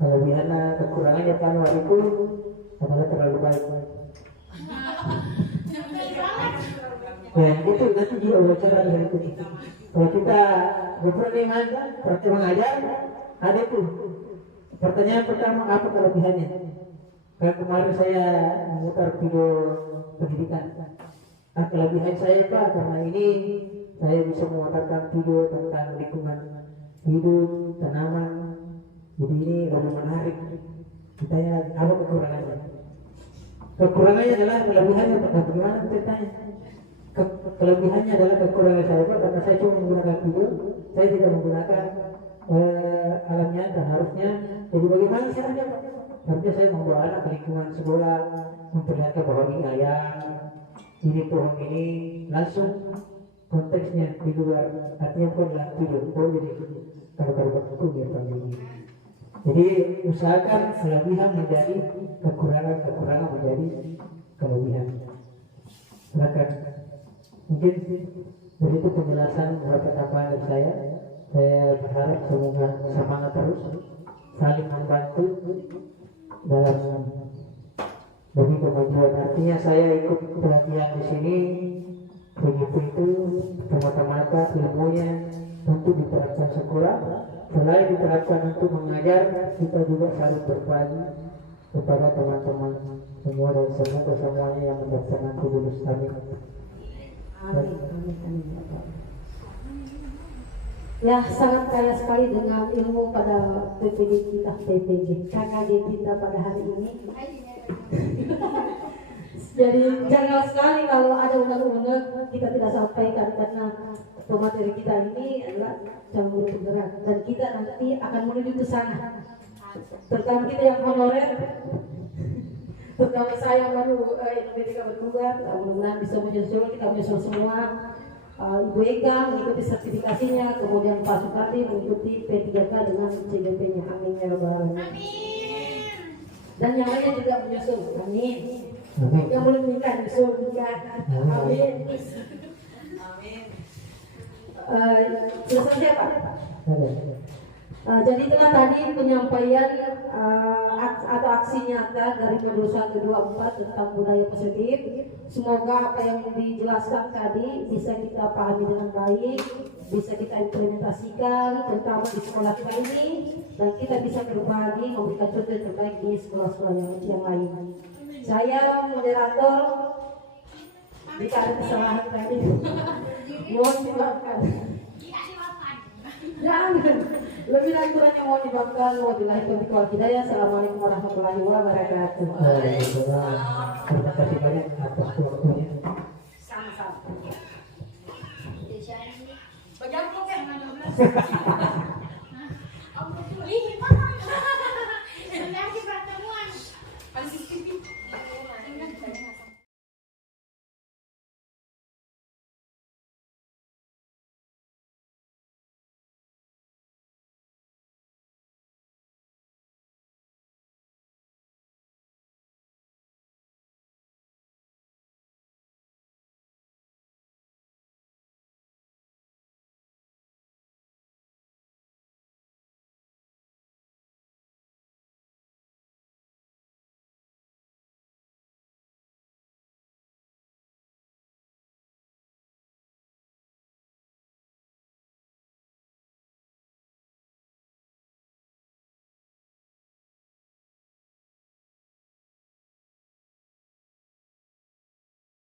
kelebihannya, kekurangannya Panwar itu adalah terlalu baik. Ya itu nanti juga wawancara dari itu. Kalau kita berperan berarti mengajar, ada itu. Pertanyaan pertama apa kelebihannya? Kayak kemarin saya memutar video pendidikan. Kelebihan saya Pak, karena ini saya bisa memutarkan video tentang lingkungan hidup, tanaman. Jadi ini lebih menarik. Kita ya apa kekurangannya? Kekurangannya adalah kelebihannya Pak. Bagaimana ceritanya? Kelebihannya adalah kekurangan saya Pak, karena saya cuma menggunakan video, saya tidak menggunakan alam nyata harusnya. Jadi bagaimana caranya Pak? Harusnya saya membawa anak ke lingkungan sekolah, memperlihatkan bahwa ini ayam, ini pohon ini, langsung konteksnya di luar, artinya bukanlah video, jadi kalau waktu biar ini. Jadi usahakan kelebihan menjadi kekurangan menjadi kelebihan. Silakan. Mungkin begitu penjelasan beberapa tambahan dari saya. Saya berharap semoga semangat terus, saling membantu dalam demi kemajuan. Artinya saya ikut pelatihan di sini begitu itu semata-mata ilmunya untuk diterapkan sekolah. Selain diterapkan untuk mengajar, kita juga saling berbagi kepada teman-teman semua dan semoga semuanya yang mendaftar nanti lulus. Amin. Ya, sangat kaya sekali dengan ilmu pada PPG KKG kita pada hari ini. Jadi jangan sekali kalau ada undang-undang kita tidak sampaikan, karena pemateri kita ini adalah campur bergerak dan kita nanti akan menuju ke sana. Terutama kita yang honorer, terutama saya baru ketika bertugas, mudah-mudahan bisa menyusul, kita menyusul semua. Ibu Eka mengikuti sertifikasinya, kemudian Pak Sukadi mengikuti P3K dengan CBP-nya. Amin ya rabbal alamin. Dan yang lainnya juga menyusul. Amin. Yang belum nikah nyusul nikah. Amin. Amin. Sudah selesai Pak? Jadi itulah tadi penyampaian atau aksi nyata dari modul 124 tentang budaya positif. Semoga apa yang dijelaskan tadi bisa kita pahami dengan baik, bisa kita implementasikan terutama di sekolah kita ini, dan kita bisa berbagi memberikan contoh terbaik di sekolah-sekolah yang lain. Saya moderator, jika ada kesalahan tadi mohon dimaafkan. Jangan, lebih dan kurangnya mohon dimaafkan. Wabillahi taufiq wal hidayah. Assalamualaikum warahmatullahi wabarakatuh. Terima kasih banyak atas waktunya. Sama-sama. Bagi aku kan 12.